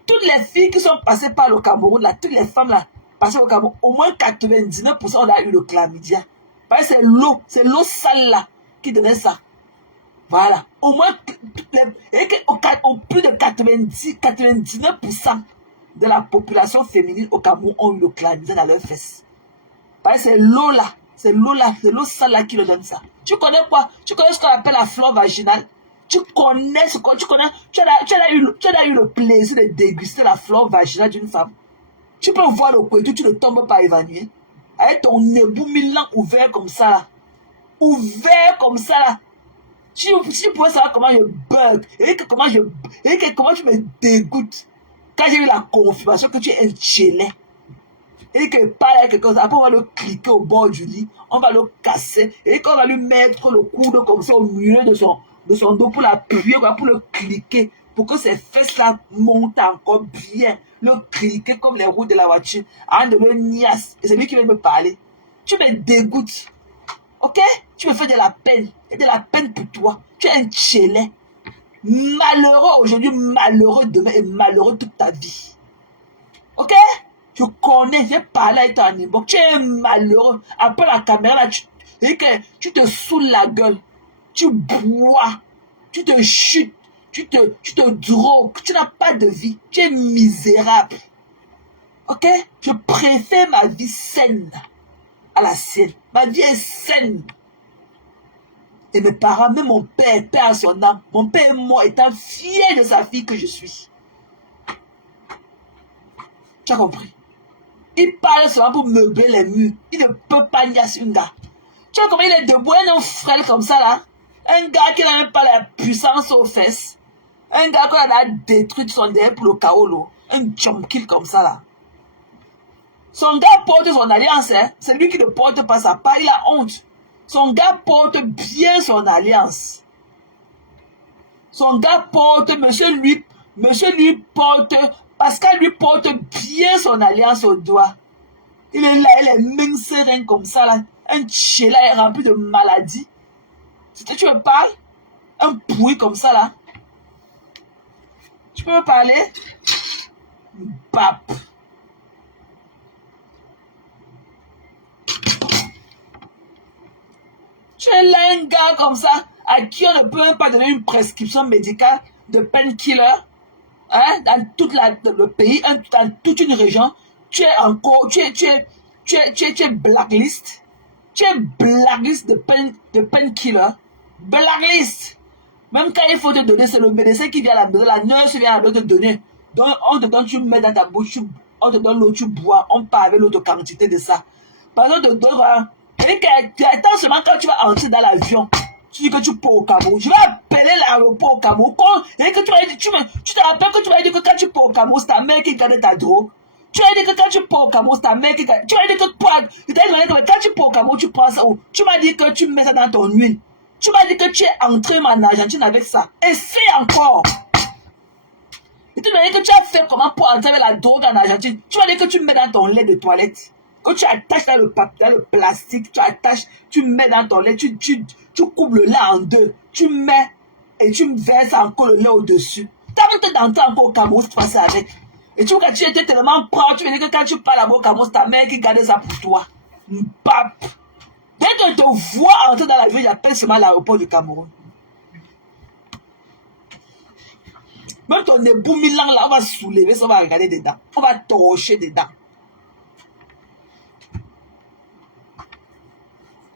Toutes les filles qui sont passées par le Cameroun, là, toutes les femmes là, passées au Cameroun, au moins 99% on a eu le chlamydia. Parce que c'est l'eau sale là qui donnait ça. Voilà. Au moins, plus de 99% de la population féminine au Cameroun ont eu le chlamydia dans leurs fesses. Parce que c'est l'eau là, c'est l'eau sale là qui le donne ça. Tu connais quoi? Tu connais ce qu'on appelle la flore vaginale? Tu connais ce que tu connais? Tu as eu le plaisir de déguster la flore vaginale d'une femme. Tu peux voir le couteau, tu ne tombes pas évanouir. Avec ton ébout milan ouvert comme ça là. Ouvert comme ça là. Si tu pouvais savoir comment je bug, et comment tu me dégoûtes. Quand j'ai eu la confirmation que tu es un tchélet. Et que parle avec quelqu'un, après on va le cliquer au bord du lit, on va le casser, et qu'on va lui mettre le coude comme ça au milieu de son dos pour l'appuyer, pour le cliquer, pour que ses fesses là montent encore bien, le cliquer comme les roues de la voiture, avant de le niasse, et c'est lui qui vient me parler. Tu me dégoûtes, ok? Tu me fais de la peine, et de la peine pour toi. Tu es un tchélet, malheureux aujourd'hui, malheureux demain, et malheureux toute ta vie, ok? Je connais, j'ai parlé avec ton inbox. Tu es malheureux. Après la caméra, là, tu te saoules la gueule. Tu bois. Tu te chutes. Tu te drogues. Tu n'as pas de vie. Tu es misérable. Ok? Je préfère ma vie saine à la sienne. Ma vie est saine. Et mes parents, même mon père, père à son âme, mon père et moi étant fiers de sa fille que je suis. Tu as compris? Il parle seulement pour meubler les murs. Il ne peut pas niasser un gars. Tu vois comment il est debout, un frêle comme ça là. Un gars qui n'a même pas la puissance aux fesses. Un gars qui a détruit son derrière pour le Kaolo. Un jump kill comme ça là. Son gars porte son alliance. Hein. C'est lui qui ne porte pas sa part. Il a honte. Son gars porte bien son alliance. Son gars porte, monsieur lui porte, Pascal lui porte bien son alliance au doigt. Il est là, il est mince comme ça là. Un tchéla est rempli de maladies. C'est que tu me parles? Un pourri comme ça là. Tu peux me parler? Bap. Tu es là un gars comme ça à qui on ne peut même pas donner une prescription médicale de painkiller. Hein, dans tout le pays, dans toute une région, tu es encore, tu es blacklist. Tu es blacklist de painkiller. Blacklist. Même quand il faut te donner, c'est le médecin qui vient à la maison, la nurse vient à la maison te donner. Donc, on te donne, tu mets dans ta bouche, on te donne l'eau, tu bois, on parle avec l'autre quantité de ça. Par exemple, de donne, et attends seulement quand tu vas entrer dans l'avion. Tu dis que tu pars au Cameroun. Je vais appeler l'aéroport au Cameroun. Et que tu te rappelles que tu vas dire que quand tu pars au Cameroun, c'est ta mère qui garde ta drogue. Tu vas dire que quand tu pars au Cameroun, c'est ta mère qui garde. Tu vas dire que quand tu pars au Cameroun, tu prends ça où? Tu m'as dit que tu mets ça dans ton huile. Tu m'as dit que tu es entré en Argentine avec ça. Essaye encore. Et tu m'as dit que tu as fait comment pour entrer avec la drogue en Argentine. Tu m'as dit que tu mets dans ton lait de toilette. Que tu attaches dans le plastique, tu attaches, tu mets dans ton lait, tu coupes le lait en deux, tu mets et tu verses encore le lait au-dessus. Tant que tu d'entrer encore au Cameroun, tu passes avec. Et tu vois que tu étais tellement proche, tu veux dire que quand tu parles au Cameroun, c'est ta mère qui garde ça pour toi. Bap. Dès que je te vois entrer dans l'avion, j'appelle seulement l'aéroport du Cameroun. Même ton ébout milan là, on va soulever ça, on va regarder dedans. On va torcher dedans.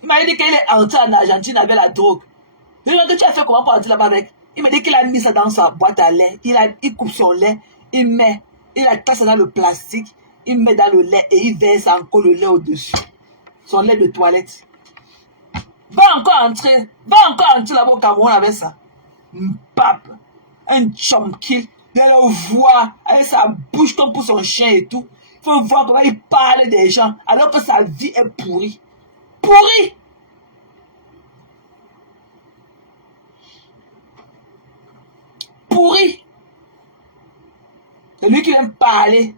Il m'a dit qu'il est entré en Argentine avec la drogue. Je lui ai dit que tu as fait comment pour entrer là-bas avec. Il m'a dit qu'il a mis ça dans sa boîte à lait. Il coupe son lait. Il attache ça dans le plastique. Il met dans le lait et il verse encore le lait au-dessus. Son lait de toilette. Va encore entrer là-bas au Cameroun avec ça. Pape. Un chum kill. Il le voit avec sa bouche comme pour son chien et tout. Il faut voir comment il parle des gens alors que sa vie est pourrie. Pourri. Pourri. C'est lui qui vient parler.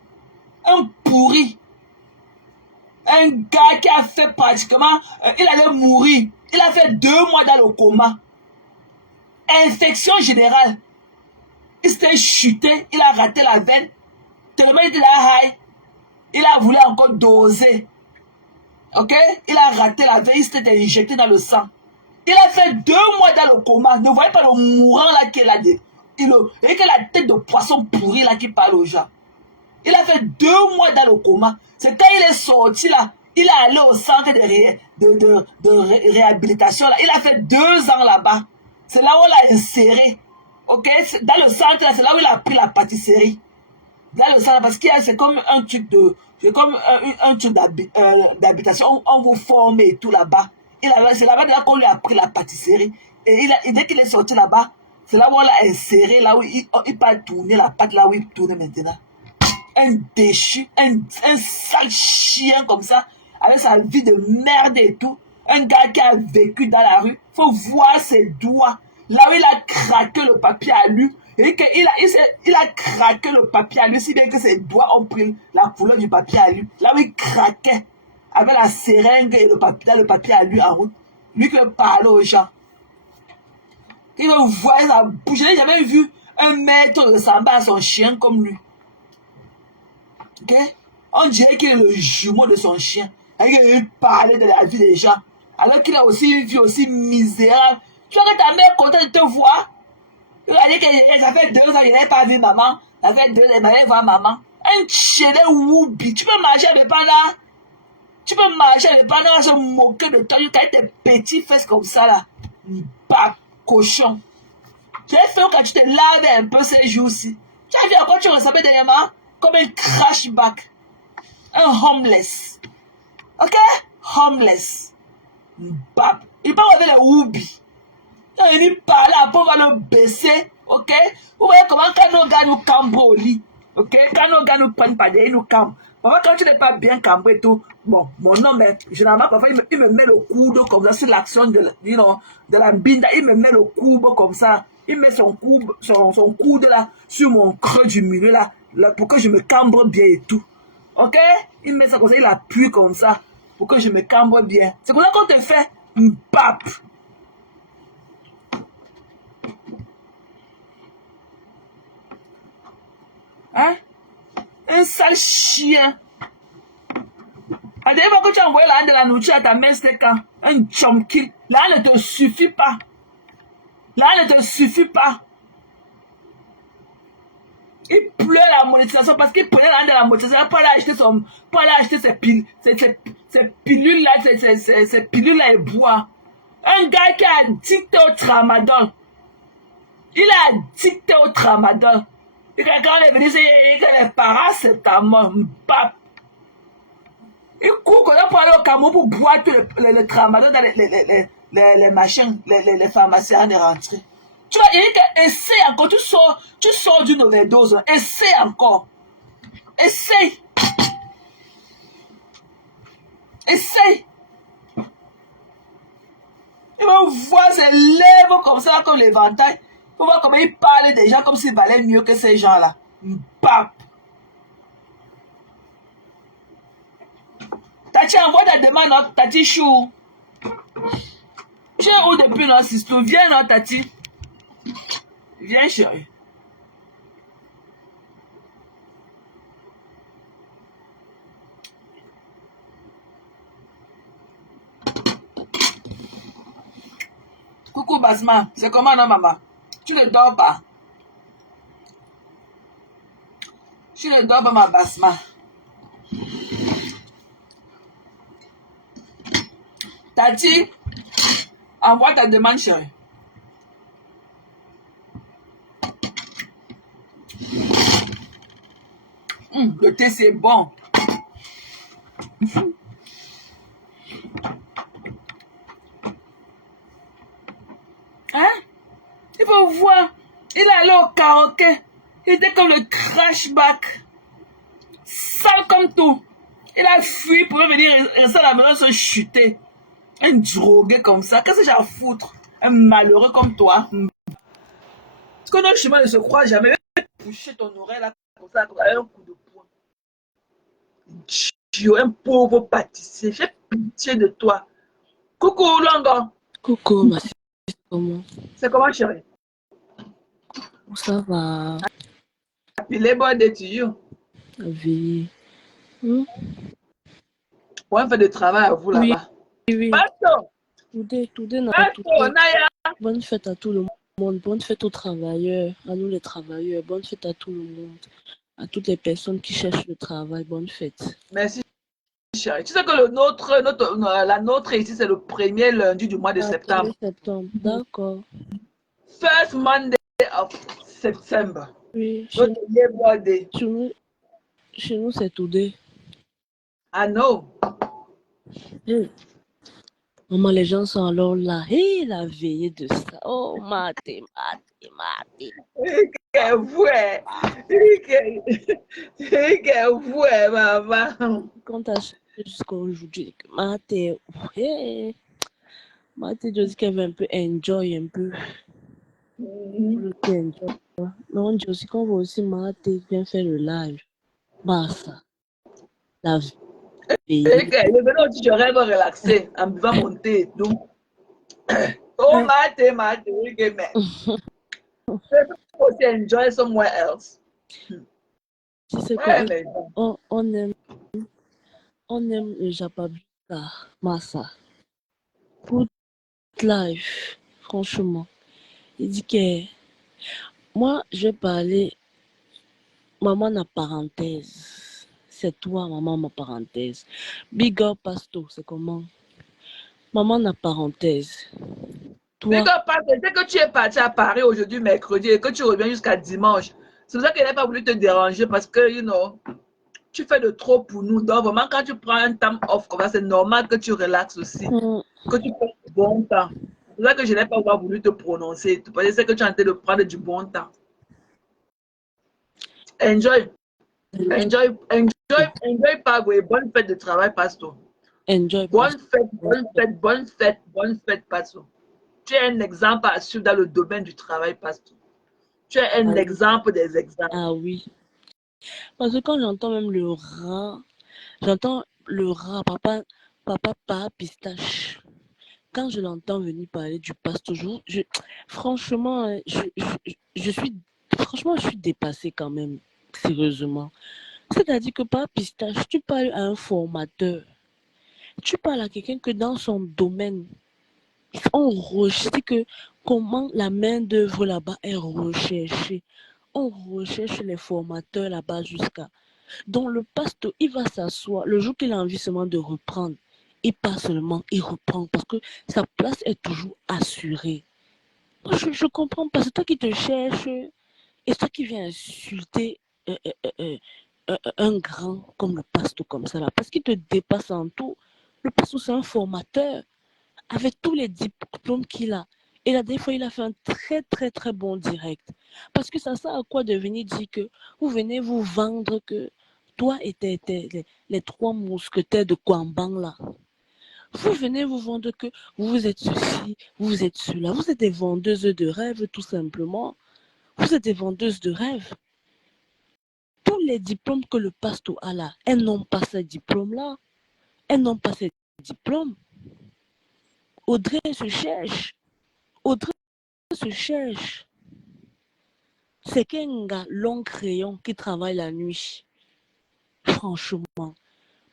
Un pourri. Un gars qui a fait pratiquement... il allait mourir. Il a fait 2 mois dans le coma. Infection générale. Il s'était chuté. Il a raté la veine. Tellement il était là high. Il a voulu encore doser. Ok? Il a raté la veine. Il s'était injecté dans le sang. Il a fait 2 mois dans le coma. Ne voyez pas le mourant là qui est là. Il a la tête de poisson pourri là qui parle aux gens. Il a fait 2 mois dans le coma. C'est quand il est sorti là. Il est allé au centre de réhabilitation là. Il a fait 2 ans là-bas. C'est là où on l'a inséré. Ok? Dans le centre là, c'est là où il a pris la pâtisserie. Dans le centre, parce qu'il y a, c'est comme un truc de... C'est comme un truc d'habitation. On vous forme et tout là-bas. C'est là-bas qu'on lui a pris la pâtisserie. Et dès qu'il est sorti là-bas, c'est là où on l'a inséré, là où il peut tourner la pâte, là où il tourne maintenant. Un déchu, un sale chien comme ça, avec sa vie de merde et tout. Un gars qui a vécu dans la rue, faut voir ses doigts. Là où il a craqué le papier à lui. Et il a craqué le papier à lui, si bien que ses doigts ont pris la couleur du papier à lui. Là où il craquait, avec la seringue et le papier à lui en route. Lui qui parle aux gens. Il veut voir sa bouche. Je n'ai jamais vu un maître ressembler à son chien comme lui. Ok? On dirait qu'il est le jumeau de son chien. Et qu'il veut parler de la vie des gens. Alors qu'il a aussi une vie aussi misérable. Tu vois que ta mère est contente de te voir. Il a dit que ça fait 2 ans qu'il n'avait pas vu maman. Ça fait 2 ans qu'il n'avait voir maman. Un chélet woubi. Tu peux marcher avec pendant. Tu peux marcher avec pendant se moquer de toi. Tu as tes petits fesses comme ça là. Pas cochon. Tu as fait quand tu te laves un peu ces jours-ci. Tu as vu à quoi tu ressemblais dernièrement? Comme un crashback. Un homeless. Ok? Homeless. Bap. Il parle avec les woubi. Quand il parle, après on va le baisser, ok? Vous voyez comment quand nos gars nous cambrent au lit, ok? Quand nos gars nous prennent pas derrière, ils nous cambrent. Parfois quand tu n'es pas bien cambré et tout, bon, mon homme, généralement, parfois il me met le coude comme ça, c'est l'action de la binda, il me met le coude comme ça, il met son coude là, sur mon creux du milieu là, pour que je me cambre bien et tout, ok? Il met ça comme ça, il appuie comme ça, pour que je me cambre bien. C'est comme ça qu'on te fait, bap! Hein? Un sale chien. La dernière fois que tu as envoyé la de la nourriture à ta mère, c'était quand? Un chumkill. Là, ne te suffit pas. Là, ne te suffit pas. Il pleure la monétisation parce qu'il prenait la de la monétisation pour aller acheter ses pilules là, ses pilules là et boire. Un gars qui a dicté au tramadol. Il a dicté au tramadol. Et quand on est venu, c'est les paracétamol, bap. Il court qu'on a pour aller au Cameroun pour boire tout le tramadol dans les machins, les pharmaciens de rentrer. Tu vois, il dit que essaye encore, tu sors d'une overdose, essaye encore. Essaye. Essaye. Il va voir ses lèvres comme ça, comme l'éventail. Il faut voir comment il parle des gens comme s'ils valaient mieux que ces gens-là. Bap. Tati, envoie ta demande, non, Tati Chou. Tu es où depuis, non, Sisto? Viens, non, Tati. Viens, chérie. Coucou, Basma. C'est comment, non, maman? Tu ne dors pas. Tu ne dors pas, ma Basma. Tati, envoie ta demande, chérie. Le thé, c'est bon. Hein? Il faut voir. Il est allé au karaoké. Il était comme le crashback. Sale comme tout. Il a fui pour venir rester à la maison se chuter. Un drogué comme ça. Qu'est-ce que j'ai à foutre? Un malheureux comme toi. Parce que nos chemins ne se croisent jamais. Toucher ton oreille là. comme ça, avec un coup de poing. Dieu, un pauvre pâtissier, j'ai pitié de toi. Coucou, Longo. Coucou, ma fille, comment C'est comment, chérie? ça va? Happy Labor Day to you. La vie? On fait de travail à vous Oui, là-bas. oui. Pasto, Today, Pasto, Naya. bonne fête à tout le monde, bonne fête aux travailleurs, à nous les travailleurs, bonne fête à tout le monde, à toutes les personnes qui cherchent le travail, bonne fête. Merci, chérie. Tu sais que la nôtre ici, c'est le 1er lundi du mois de Ah, 1er septembre. septembre, d'accord. First Monday of September. Oui, Notre Labor Day. chez nous c'est today. I know. Hey, maman, les gens sont alors là, hey, la veillée de ça. Oh, maté. Que vous, que vous, maman. Quand t'as cherché jusqu'à aujourd'hui, maté, hey. Maté, je dis qu'elle veut un peu enjoy un peu. Le enjoy. Mais on dit aussi qu'on va aussi Maté bien faire le live. Bah ça, la vie. Le venant dit je rêve relaxé en buvant mon thé et tout. Oh, mate, mais je peux aussi enjoy somewhere else. Tu sais quoi, Ouais, mais on aime le Japabika, Massa. Good life, franchement. Il dit que moi, je vais parler, maman la parenthèse. C'est toi, maman, ma parenthèse. Big up, Pasto, c'est comment? Maman la parenthèse. big Toi, up, c'est que tu es parti à Paris aujourd'hui, mercredi, et que tu reviens jusqu'à dimanche. C'est pour ça qu'elle n'a pas voulu te déranger parce que, tu fais de trop pour nous. Donc, vraiment, quand tu prends un temps off comme ça, c'est normal que tu relaxes aussi, que tu prends du bon temps. C'est pour ça que je n'ai pas voulu te prononcer. Parce que c'est que tu es en train de prendre du bon temps. Enjoy, enjoy, Pagwe. Bonne fête de travail, Pasto. enjoy, Bonne Pasto. fête, bonne fête, Pasto. Tu es un exemple à suivre dans le domaine du travail, Pasto. Tu es un exemple des exemples. Ah oui. Parce que quand j'entends le rat, papa pistache. Quand je l'entends venir parler du passe toujours, franchement, franchement, je suis dépassée quand même, sérieusement. C'est-à-dire que papa pistache, tu parles à un formateur, tu parles à quelqu'un que dans son domaine, on recherche que comment la main d'œuvre là-bas est recherchée. On recherche les formateurs là-bas jusqu'à. Donc le pasteur, il va s'asseoir. Le jour qu'il a envie seulement de reprendre, et pas seulement, il reprend parce que sa place est toujours assurée. Je comprends pas. C'est toi qui te cherches et c'est toi qui viens insulter un grand comme le pasteur comme ça là. Parce qu'il te dépasse en tout. Le pasteur, c'est un formateur avec tous les diplômes qu'il a. Et la dernière fois, il a fait un très, très, très bon direct. Parce que ça sert à quoi de venir dire que vous venez vous vendre que toi et les trois mousquetaires de Kwambang là, vous venez vous vendre que vous êtes ceci, vous êtes cela. Vous êtes des vendeuses de rêves, tout simplement. Vous êtes des vendeuses de rêves. Tous les diplômes que le pasteur a là, elles n'ont pas ces diplômes-là. Elles n'ont pas ces diplômes. Audrey se cherche. Audrey se cherche. C'est qu'un gars long crayon qui travaille la nuit. Franchement.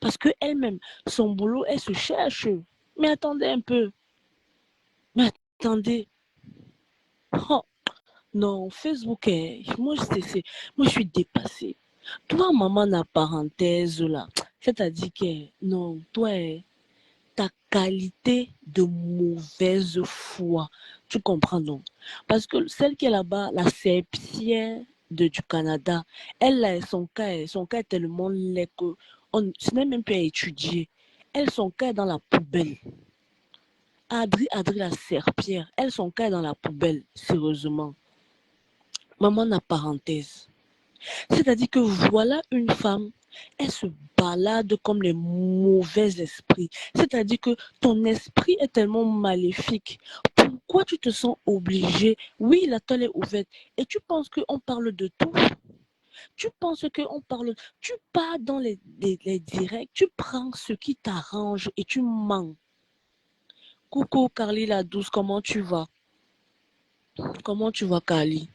Parce qu'elle-même, son boulot, elle se cherche. Mais attendez un peu. Mais attendez. Oh, non, Facebook, moi, moi, je suis dépassée. Toi, maman, la parenthèse, là, c'est-à-dire que, non, toi, ta qualité de mauvaise foi. Tu comprends donc? Parce que celle qui est là-bas, la serpillère du Canada, elle, là, son cas est tellement laid que ce n'est même plus à étudier. Elle, son cas est dans la poubelle. Adri, la serpillère, elle, son cas est dans la poubelle, sérieusement. Maman, la parenthèse. C'est-à-dire que voilà une femme, elle se balade comme les mauvais esprits. C'est-à-dire que ton esprit est tellement maléfique. Pourquoi tu te sens obligé? Oui, la toile est ouverte. Et tu penses qu'on parle de tout? Tu penses qu'on parle, tu pars dans les directs, tu prends ce qui t'arrange et tu mens. Coucou Carly la douce, comment tu vas? Comment tu vas Carly?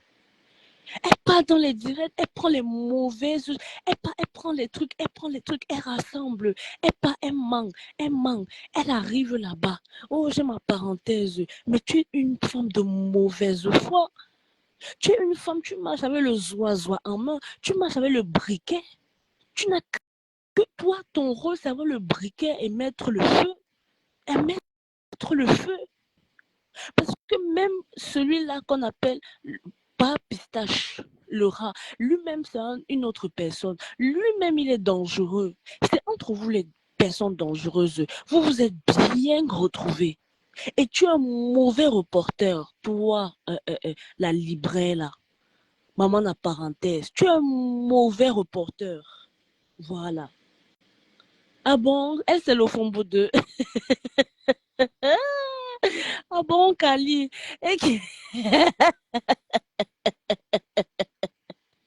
Elle part dans les directs, elle prend les mauvaises, elle prend les trucs, elle rassemble, elle part, elle manque, elle arrive là-bas. Oh, j'ai ma parenthèse, mais tu es une femme de mauvaise foi. Tu es une femme, tu marches avec le zoisois en main, tu marches avec le briquet. Tu n'as que toi, ton rôle, c'est avoir le briquet et mettre le feu. Et mettre le feu. Parce que même celui-là qu'on appelle pas pistache, le rat, lui-même, c'est une autre personne. Lui-même, il est dangereux. C'est entre vous les personnes dangereuses. Vous vous êtes bien retrouvés. Et tu es un mauvais reporter, toi, la libraire là. Maman la parenthèse. Tu es un mauvais reporter. Voilà. Ah bon, elle c'est le fombo 2. Ah bon, Kali. Ok.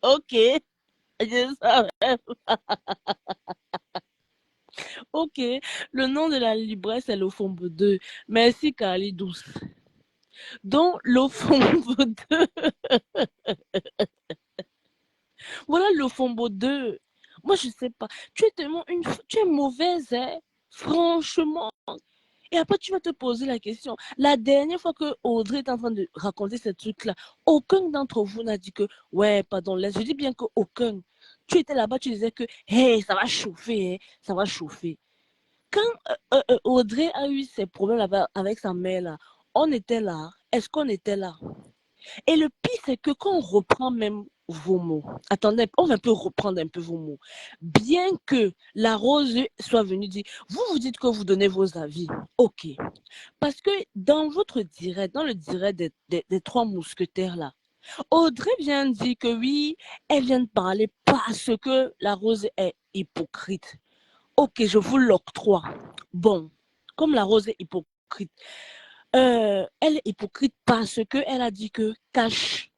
Ok. Je savais. Ok. Le nom de la libresse c'est le fombo 2. Merci, Kali douce. Donc, le fombo 2. Voilà le fombo 2. Moi, je sais pas. Tu es tellement tu es mauvaise, hein. Franchement. Et après, tu vas te poser la question. La dernière fois que Audrey est en train de raconter ces trucs-là, aucun d'entre vous n'a dit que, ouais, pardon, laisse. Je dis bien que aucun. Tu étais là-bas, tu disais que, hey, ça va chauffer, hein, ça va chauffer. Quand Audrey a eu ses problèmes là avec sa mère, là, on était là. Est-ce qu'on était là? Et le pire, c'est que quand on reprend même vos mots, attendez, on va un peu reprendre un peu vos mots. Bien que la Rose soit venue dire, vous dites que vous donnez vos avis. Ok. Parce que dans votre direct, dans le direct des trois mousquetaires là, Audrey vient dire que oui, elle vient de parler parce que la Rose est hypocrite. Ok, je vous l'octroie. Bon, comme la Rose est hypocrite, elle est hypocrite parce qu'elle a dit que Cash